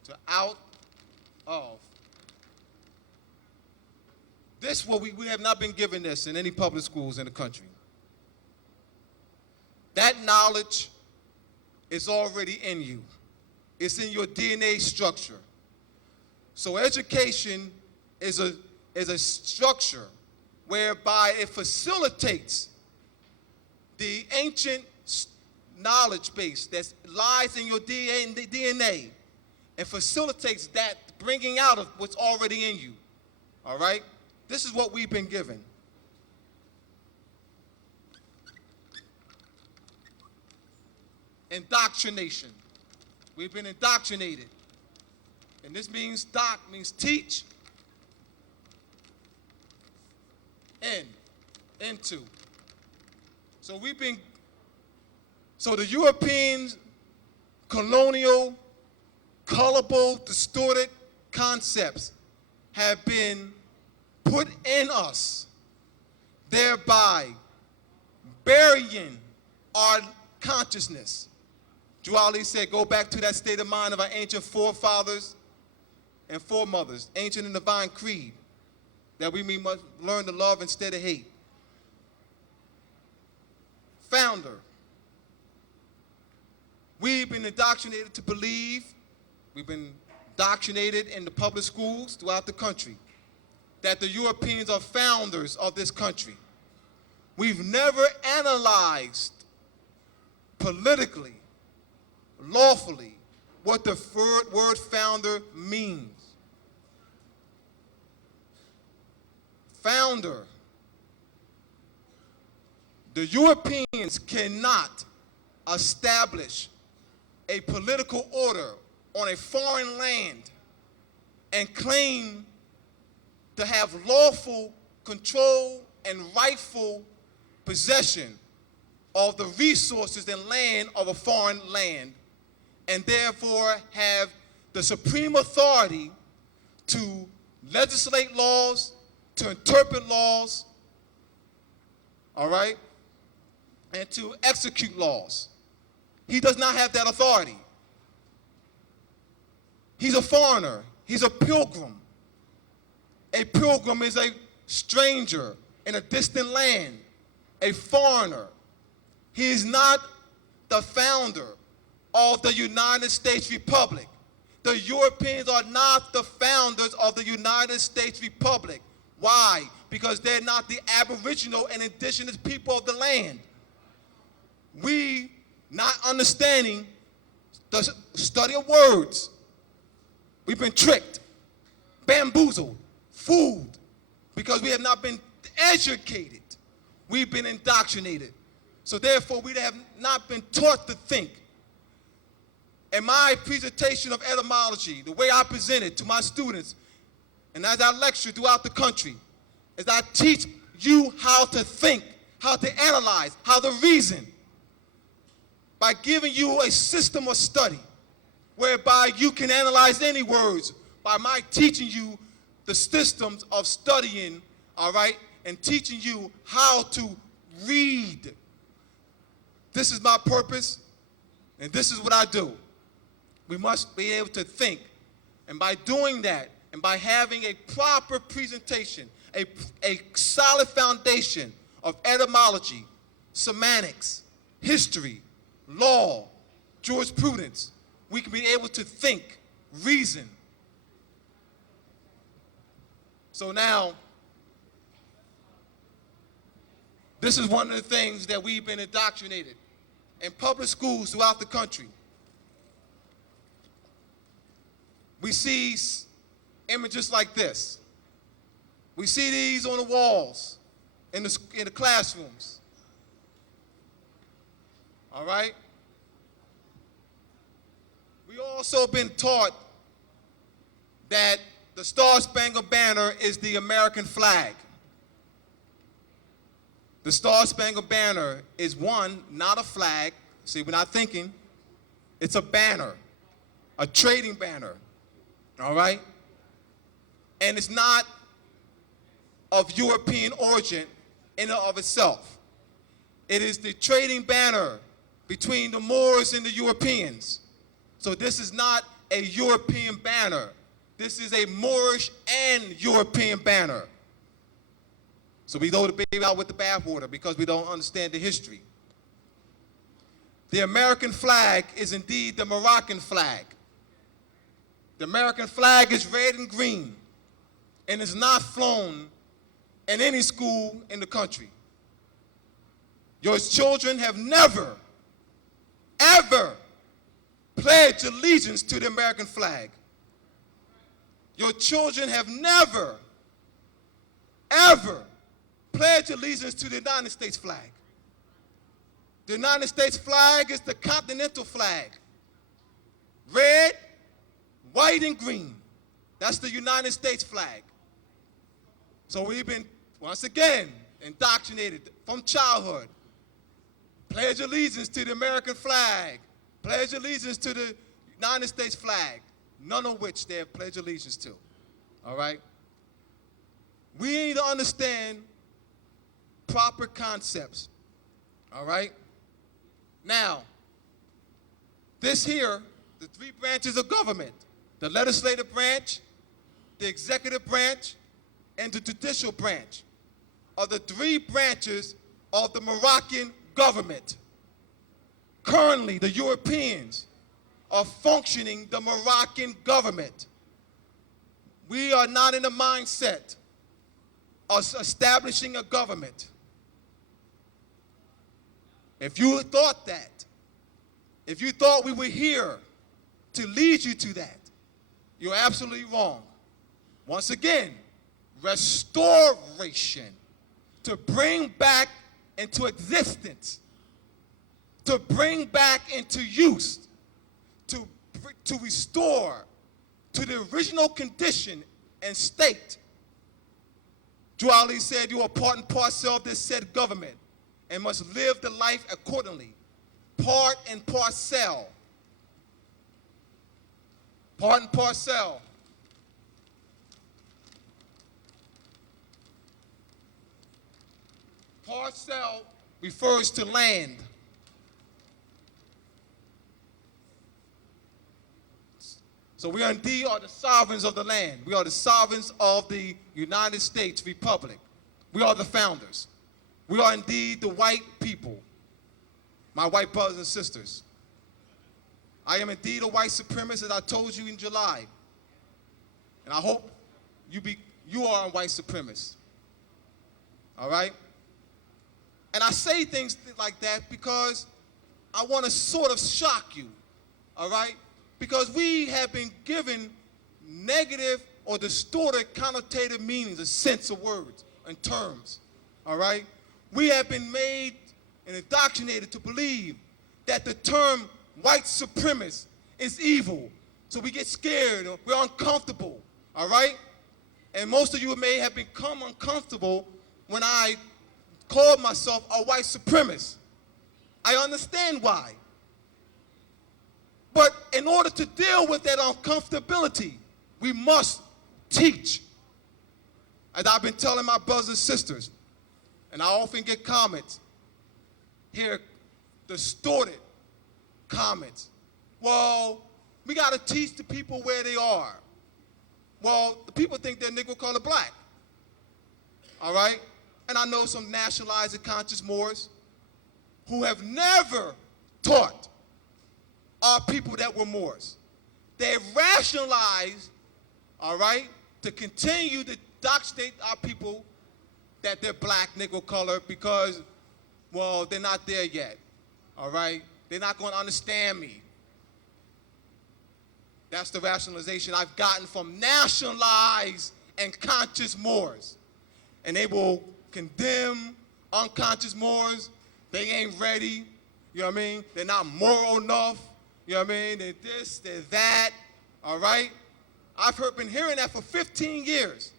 To out of. This, what we have not been given this in any public schools in the country. That knowledge is already in you. It's in your DNA structure. So education is a structure whereby it facilitates the ancient knowledge base that lies in your DNA and facilitates that bringing out of what's already in you. All right? This is what we've been given. Indoctrination. We've been indoctrinated. And this means doc means teach. Into. So the Europeans' colonial, colorful, distorted concepts have been put in us, thereby burying our consciousness. Jure said, go back to that state of mind of our ancient forefathers and foremothers, ancient and divine creed, that we must learn to love instead of hate. Founder. We've been indoctrinated to believe, we've been indoctrinated in the public schools throughout the country, that the Europeans are founders of this country. We've never analyzed politically, lawfully, what the word founder means. Founder. The Europeans cannot establish a political order on a foreign land and claim to have lawful control and rightful possession of the resources and land of a foreign land, and therefore have the supreme authority to legislate laws, to interpret laws, all right, and to execute laws. He does not have that authority. He's a foreigner. He's a pilgrim. A pilgrim is a stranger in a distant land, a foreigner. He is not the founder of the United States Republic. The Europeans are not the founders of the United States Republic. Why? Because they're not the aboriginal and indigenous people of the land. We, not understanding the study of words, we've been tricked, bamboozled, fooled, because we have not been educated. We've been indoctrinated. So therefore, we have not been taught to think. In my presentation of etymology, the way I present it to my students, and as I lecture throughout the country, is I teach you how to think, how to analyze, how to reason. by giving you a system of study whereby you can analyze any words by my teaching you the systems of studying, all right, and teaching you how to read. This is my purpose, and this is what I do. We must be able to think, and by doing that, and by having a proper presentation, a solid foundation of etymology, semantics, history, law, jurisprudence, we can be able to think, reason. So now, this is one of the things that we've been indoctrinated in public schools throughout the country. We see images like this. We see these on the walls in the classrooms. All right? We also been taught that the Star-Spangled Banner is the American flag. The Star-Spangled Banner is one, not a flag. See, we're not thinking. It's a banner, a trading banner. All right? And it's not of European origin in and of itself. It is the trading banner between the Moors and the Europeans. So this is not a European banner. This is a Moorish and European banner. So we throw the baby out with the bathwater because we don't understand the history. The American flag is indeed the Moroccan flag. The American flag is red and green and is not flown in any school in the country. Your children have never, ever pledged allegiance to the American flag. Your children have never, ever pledged allegiance to the United States flag. The United States flag is the continental flag. Red, white, and green. That's the United States flag. So we've been, once again, indoctrinated from childhood. Pledge allegiance to the American flag. Pledge allegiance to the United States flag. None of which they have pledged allegiance to. All right? We need to understand proper concepts. All right? Now, this here, the three branches of government, the legislative branch, the executive branch, and the judicial branch, are the three branches of the Moroccan government. Currently, the Europeans are functioning the Moroccan government. We are not in the mindset of establishing a government. If you thought that, if you thought we were here to lead you to that, you're absolutely wrong. Once again, restoration, to bring back into existence, to bring back into use, to restore to the original condition and state. Jure said, you are part and parcel of this said government and must live the life accordingly. Part and parcel. Part and parcel. Parcel refers to land. So we are indeed are the sovereigns of the land. We are the sovereigns of the United States Republic. We are the founders. We are indeed the white people, my white brothers and sisters. I am indeed a white supremacist, as I told you in July. And I hope you are a white supremacist. All right? And I say things like that because I want to sort of shock you. All right? Because we have been given negative or distorted connotative meanings, a sense of words and terms, all right? We have been made and indoctrinated to believe that the term white supremacist is evil. So we get scared, or we're uncomfortable, all right? And most of you may have become uncomfortable when I called myself a white supremacist. I understand why. But in order to deal with that uncomfortability, we must teach. As I've been telling my brothers and sisters, and I often get comments, hear distorted comments. Well, we got to teach the people where they are. Well, the people think they're Negro, color, black. All right? And I know some nationalized and conscious Moors who have never taught our people that were Moors. They have rationalized, all right, to continue to doxstate our people that they're black, Negro, color, because, well, they're not there yet. All right? They're not going to understand me. That's the rationalization I've gotten from nationalized and conscious Moors. And they will condemn unconscious Moors. They ain't ready. You know what I mean? They're not moral enough. You know what I mean? They're this, they're that. All right? I've been hearing that for 15 years.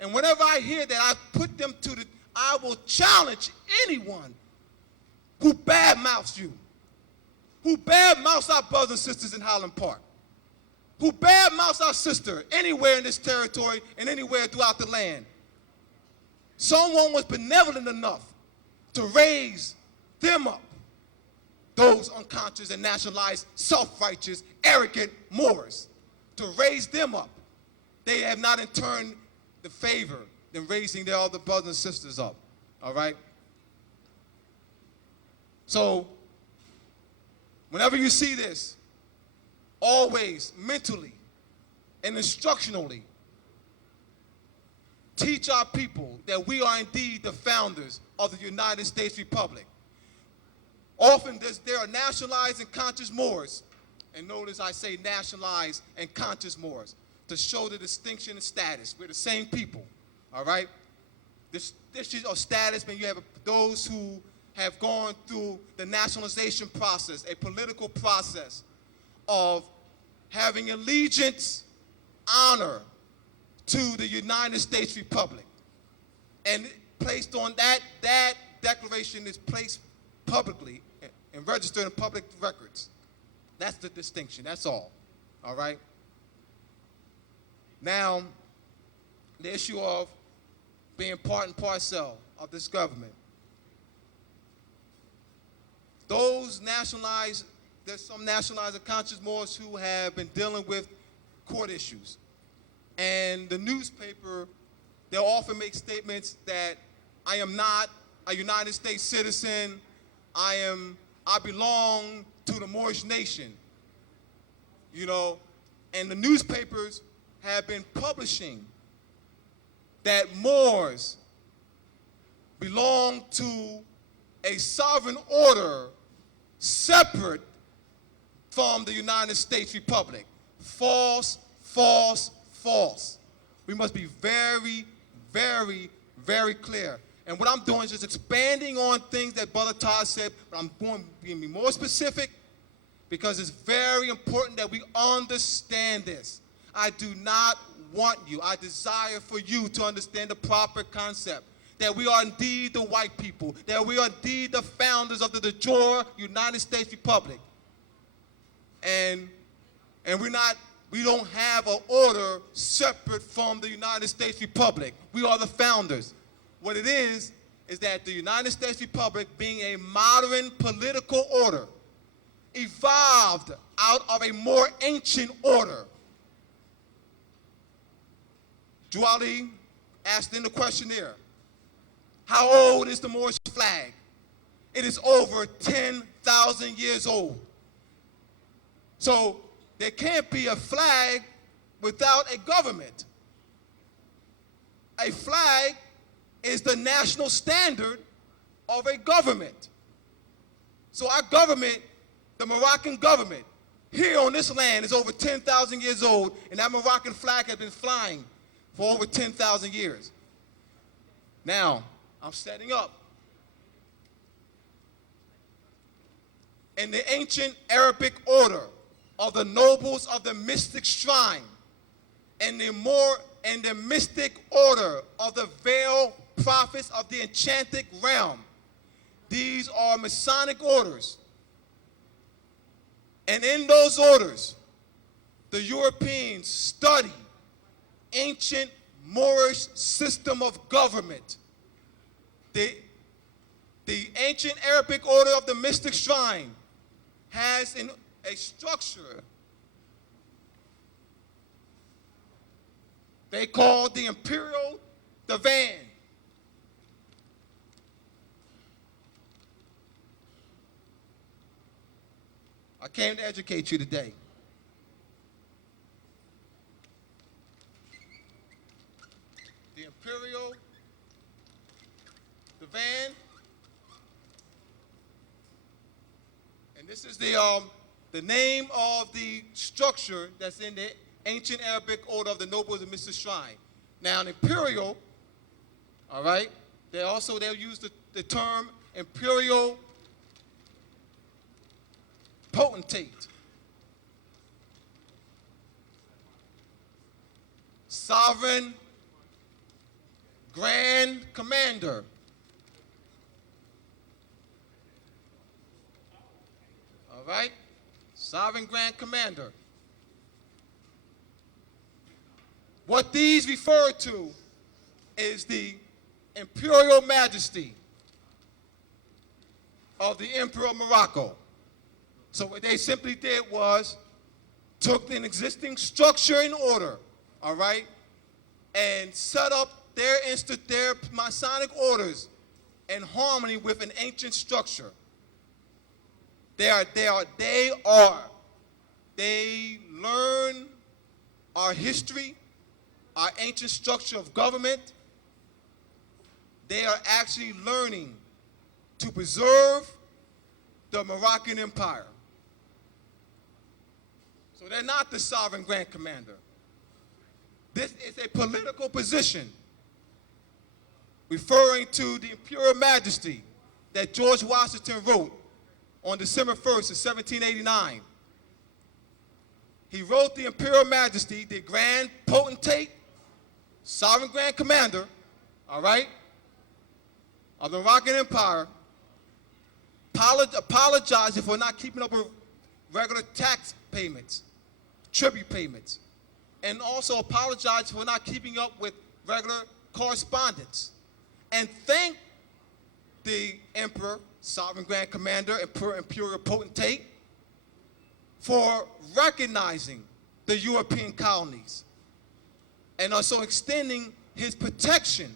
And whenever I hear that, I put them to I will challenge anyone who badmouths you, who badmouths our brothers and sisters in Highland Park, who badmouths our sister anywhere in this territory and anywhere throughout the land. Someone was benevolent enough to raise them up, those unconscious and nationalized, self-righteous, arrogant Moors, to raise them up. They have not in turn the favor in raising their other brothers and sisters up, all right? So, whenever you see this, always mentally and instructionally teach our people that we are indeed the founders of the United States Republic. Often there are nationalized and conscious Moors, and notice I say nationalized and conscious Moors, to show the distinction and status. We're the same people, all right? This issue of status, when you have those who have gone through the nationalization process, a political process of having allegiance, honor to the United States Republic. And placed on that declaration is placed publicly and registered in public records. That's the distinction, that's all right? Now, the issue of being part and parcel of this government. Those nationalized, there's some nationalized and conscious Moors who have been dealing with court issues. And the newspaper, they'll often make statements that I am not a United States citizen, I belong to the Moorish nation, you know, and the newspapers have been publishing that Moors belong to a sovereign order separate from the United States Republic. False, false, false. We must be very, very, very clear. And what I'm doing is just expanding on things that Brother Todd said, but I'm going to be more specific because it's very important that we understand this. I do not want you, I desire for you to understand the proper concept, that we are indeed the white people, that we are indeed the founders of the Jure United States Republic. And we don't have an order separate from the United States Republic. We are the founders. What it is that the United States Republic, being a modern political order, evolved out of a more ancient order. Juali asked in the questionnaire, how old is the Moorish flag? It is over 10,000 years old. So there can't be a flag without a government. A flag is the national standard of a government. So our government, the Moroccan government, here on this land is over 10,000 years old, and that Moroccan flag has been flying for over 10,000 years. Now, I'm setting up. In the ancient Arabic order of the nobles of the mystic shrine, and the mystic order of the veiled prophets of the enchanted realm, these are Masonic orders. And in those orders, the Europeans study ancient Moorish system of government. The ancient Arabic order of the mystic shrine has a structure they call the imperial divan. I came to educate you today. The imperial divan, and this is the name of the structure that's in the ancient Arabic order of the nobles of Mr. Shrine. Now, an imperial, all right, they'll use the term imperial potentate. Sovereign Grand Commander. All right? Sovereign Grand Commander. What these refer to is the imperial majesty of the Emperor of Morocco. So what they simply did was took an existing structure and order, all right, and set up their Masonic orders in harmony with an ancient structure. They learn our history, our ancient structure of government. They are actually learning to preserve the Moroccan Empire. So they're not the sovereign Grand Commander. This is a political position referring to the imperial majesty that George Washington wrote on December 1st of 1789. He wrote the imperial majesty, the grand potentate, sovereign grand commander, all right, of the Moroccan Empire, apologizing for not keeping up with regular tax payments, tribute payments, and also apologized for not keeping up with regular correspondence, and thanked the emperor, sovereign grand commander, imperial potentate, for recognizing the European colonies and also extending his protection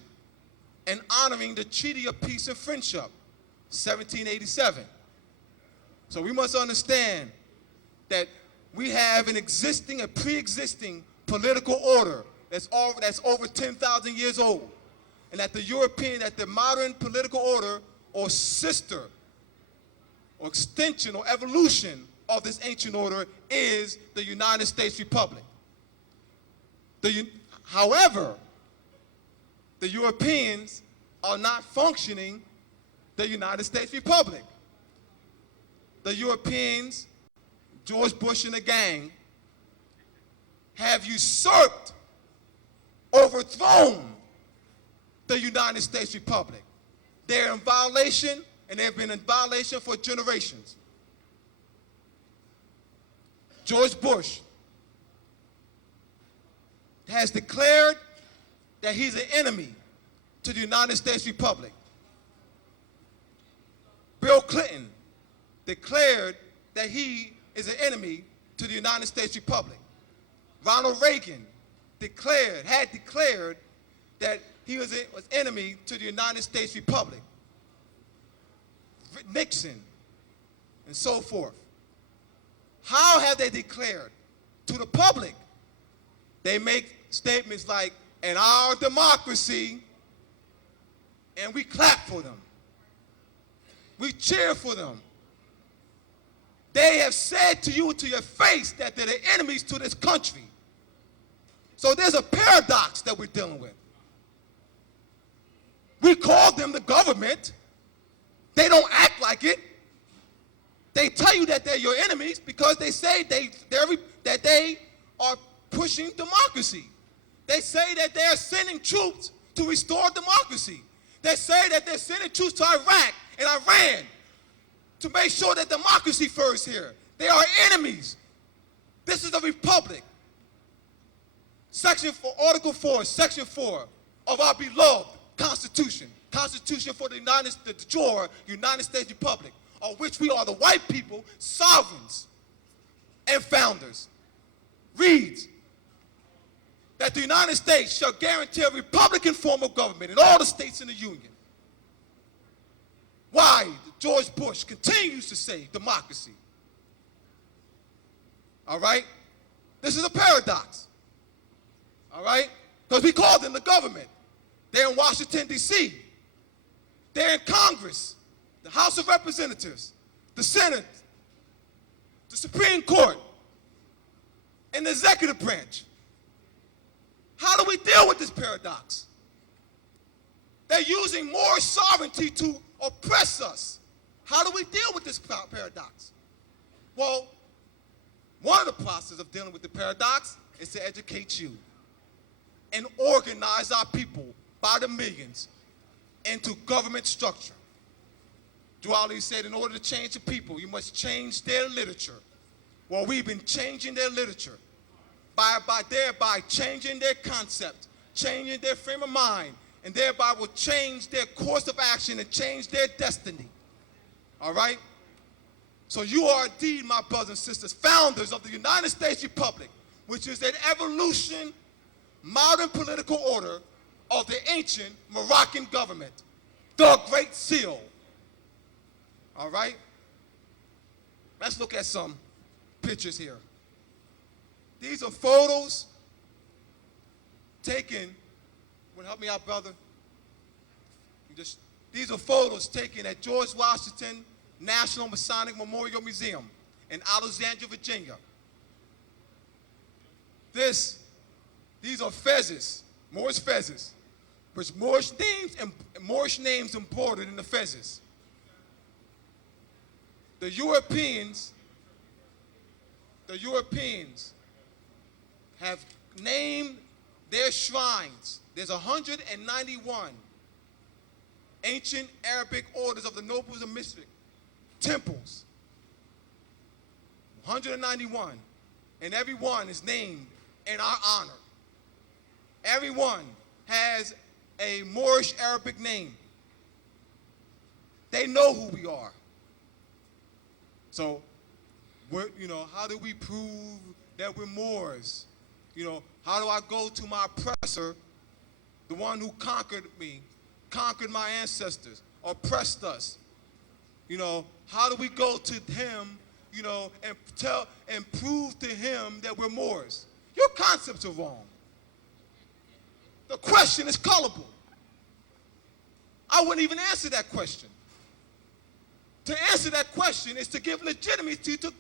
and honoring the Treaty of Peace and Friendship, 1787. So we must understand that we have a pre-existing political order that's over 10,000 years old, and that the modern political order or sister or extension or evolution of this ancient order is the United States Republic. However, the Europeans are not functioning the United States Republic. The Europeans, George Bush and the gang, have usurped, overthrown the United States Republic. They're in violation, and they've been in violation for generations. George Bush has declared that he's an enemy to the United States Republic. Bill Clinton declared that he is an enemy to the United States Republic. Ronald Reagan had declared that he was enemy to the United States Republic. Nixon, and so forth. How have they declared to the public? They make statements like, in our democracy, and we clap for them. We cheer for them. They have said to you to your face that they're the enemies to this country. So there's a paradox that we're dealing with. We call them the government. They don't act like it. They tell you that they're your enemies because they say that they are pushing democracy. They say that they're sending troops to restore democracy. They say that they're sending troops to Iraq and Iran to make sure that democracy flourish here. They are enemies. This is a republic. Section 4, Article 4, Section 4 of our beloved Constitution, Constitution for the Jure, United States Republic, of which we are the white people, sovereigns and founders, reads that the United States shall guarantee a Republican form of government in all the states in the Union. Why George Bush continues to say democracy. All right? This is a paradox. All right? Because we call them the government. They're in Washington, D.C. They're in Congress, the House of Representatives, the Senate, the Supreme Court, and the executive branch. How do we deal with this paradox? They're using more sovereignty to oppress us. How do we deal with this paradox? Well, one of the processes of dealing with the paradox is to educate you and organize our people by the millions into government structure. Jure Ali said, in order to change the people, you must change their literature. Well, we've been changing their literature by thereby changing their concept, changing their frame of mind, and thereby will change their course of action and change their destiny. All right? So you are indeed, my brothers and sisters, founders of the United States Republic, which is an evolution, modern political order of the ancient Moroccan government, the Great Seal. All right? Let's look at some pictures here. These are photos taken, will help me out, brother? These are photos taken at George Washington National Masonic Memorial Museum in Alexandria, Virginia. These are fezzes, Moorish fezzes, with Moorish names embroidered in the fezzes. The Europeans have named their shrines. There's 191 ancient Arabic orders of the nobles and mystics, temples. 191, and every one is named in our honor. Everyone has a Moorish Arabic name. They know who we are. So, how do we prove that we're Moors? How do I go to my oppressor, the one who conquered me, conquered my ancestors, oppressed us? How do we go to him, and prove to him that we're Moors? Your concepts are wrong. The question is colorable. I wouldn't even answer that question. To answer that question is to give legitimacy to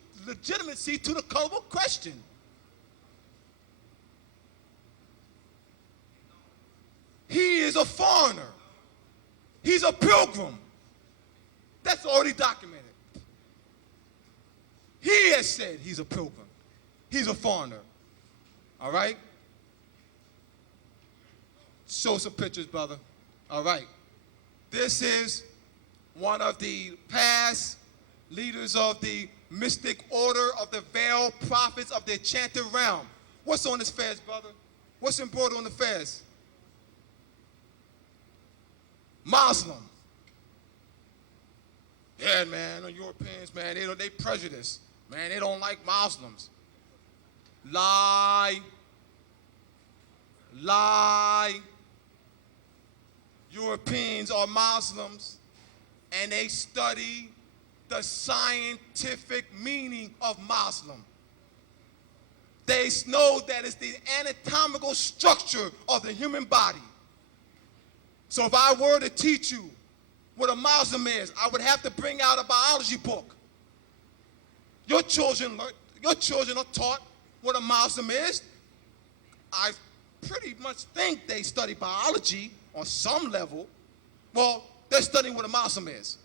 the colorable question. He is a foreigner. He's a pilgrim. That's already documented. He has said he's a pilgrim. He's a foreigner. All right? Show some pictures, brother. All right. This is one of the past leaders of the mystic order of the veiled prophets of the enchanted realm. What's on this fez, brother? What's embroidered on the fez? Muslim. Yeah, man, the Europeans, man, they prejudice. Man, they don't like Muslims. Lie. Lie. Europeans are Muslims, and they study the scientific meaning of Muslim. They know that it's the anatomical structure of the human body. So if I were to teach you what a Muslim is, I would have to bring out a biology book. Your children are taught what a Muslim is. I pretty much think they study biology on some level. Well, they're studying what a Muslim is.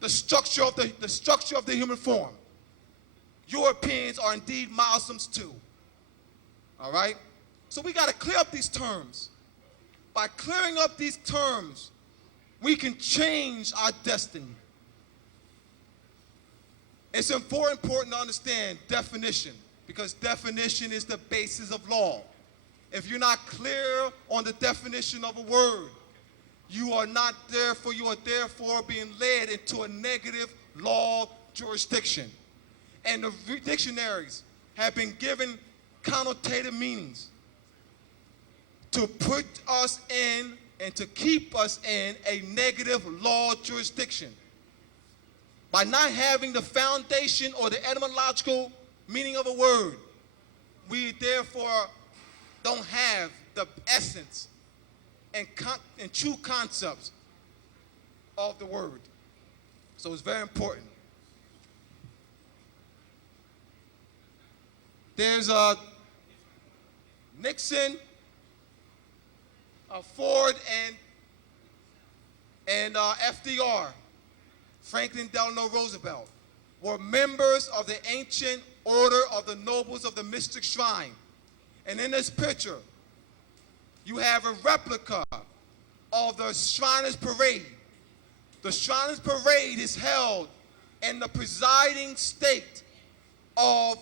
The structure of the human form. Europeans are indeed Muslims too. All right? So we got to clear up these terms. By clearing up these terms, we can change our destiny. It's important to understand definition, because definition is the basis of law. If you're not clear on the definition of a word, you are therefore being led into a negative law jurisdiction. And the dictionaries have been given connotative meanings to put us in and to keep us in a negative law jurisdiction. By not having the foundation or the etymological meaning of a word, we therefore don't have the essence and true concepts of the word. So it's very important. There's Nixon, Ford, and FDR, Franklin Delano Roosevelt, were members of the ancient order of the nobles of the mystic shrine. And in this picture, you have a replica of the Shriners Parade. The Shriners Parade is held in the presiding state of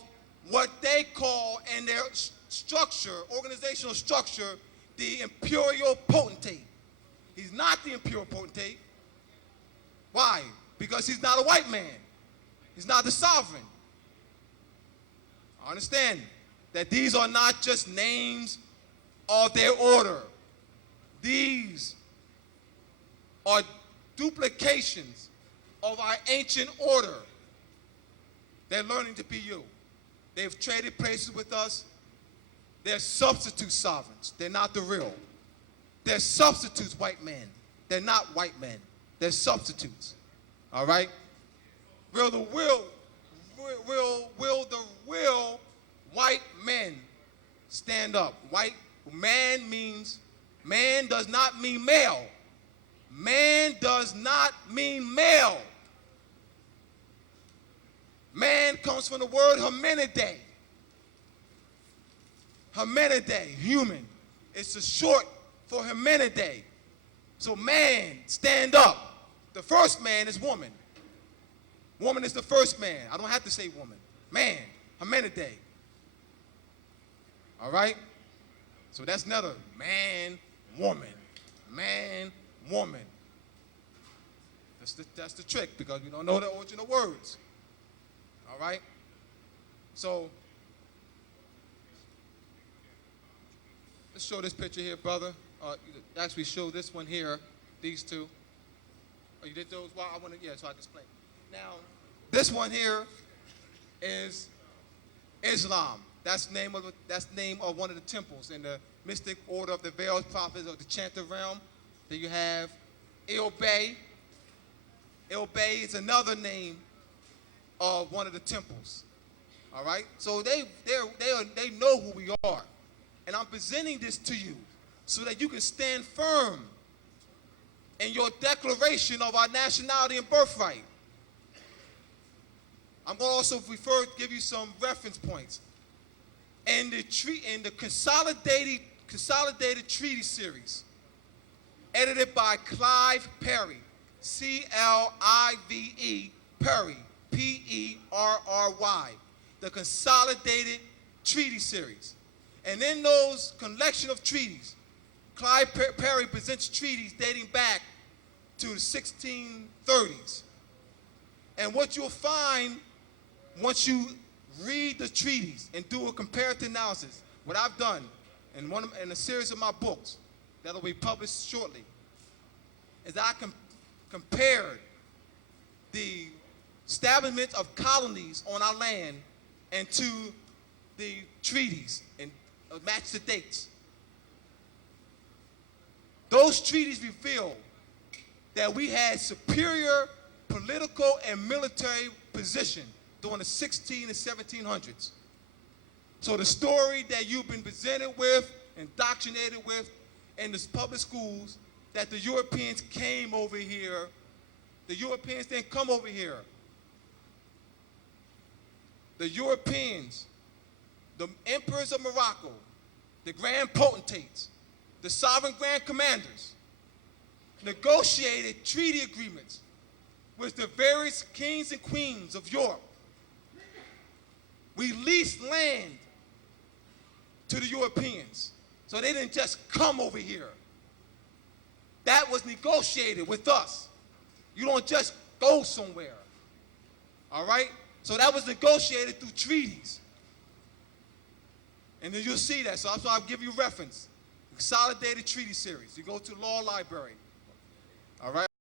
what they call in their structure, organizational structure, the imperial potentate. He's not the imperial potentate. Why? Because he's not a white man. He's not the sovereign. I understand that these are not just names of their order. These are duplications of our ancient order. They're learning to be you. They've traded places with us. They're substitute sovereigns. They're not the real. They're substitutes, white men. They're not white men. They're substitutes. All right? Will the real white men stand up? White man means, man does not mean male. Man does not mean male. Man comes from the word Hominidae. Hominidae, human. It's a short for Hominidae. So man, stand up. The first man is woman. Woman is the first man. I don't have to say woman. Man, Hominidae. All right? So that's another man, woman. Man, woman. That's the trick, because we don't know the original words. All right? So, let's show this picture here, brother. Actually, show this one here, these two. Oh, you did those? Well, I want to, yeah, so I can explain. Now, this one here is Islam. That's the name of one of the temples in the mystic order of the Veiled Prophets of the Chanter realm. Then you have El Bey. El Bey is another name of one of the temples. All right? So they know who we are. And I'm presenting this to you so that you can stand firm in your declaration of our nationality and birthright. I'm going to also give you some reference points. In the consolidated treaty series, edited by Clive Perry, C-L-I-V-E, Perry, P-E-R-R-Y, the Consolidated Treaty Series. And in those collection of treaties, Clive Perry presents treaties dating back to the 1630s. And what you'll find once you read the treaties and do a comparative analysis, what I've done in a series of my books that will be published shortly, is I compared the establishment of colonies on our land and to the treaties and match the dates. Those treaties reveal that we had superior political and military position during the 16 and 1700s. So the story that you've been presented with, indoctrinated with in the public schools, that the Europeans came over here, the Europeans didn't come over here. The Europeans, the emperors of Morocco, the grand potentates, the sovereign grand commanders, negotiated treaty agreements with the various kings and queens of Europe We leased land to the Europeans. So they didn't just come over here. That was negotiated with us. You don't just go somewhere. All right? So that was negotiated through treaties. And then you'll see that. So that's why I'll give you reference. Consolidated Treaty Series. You go to the Law Library. All right?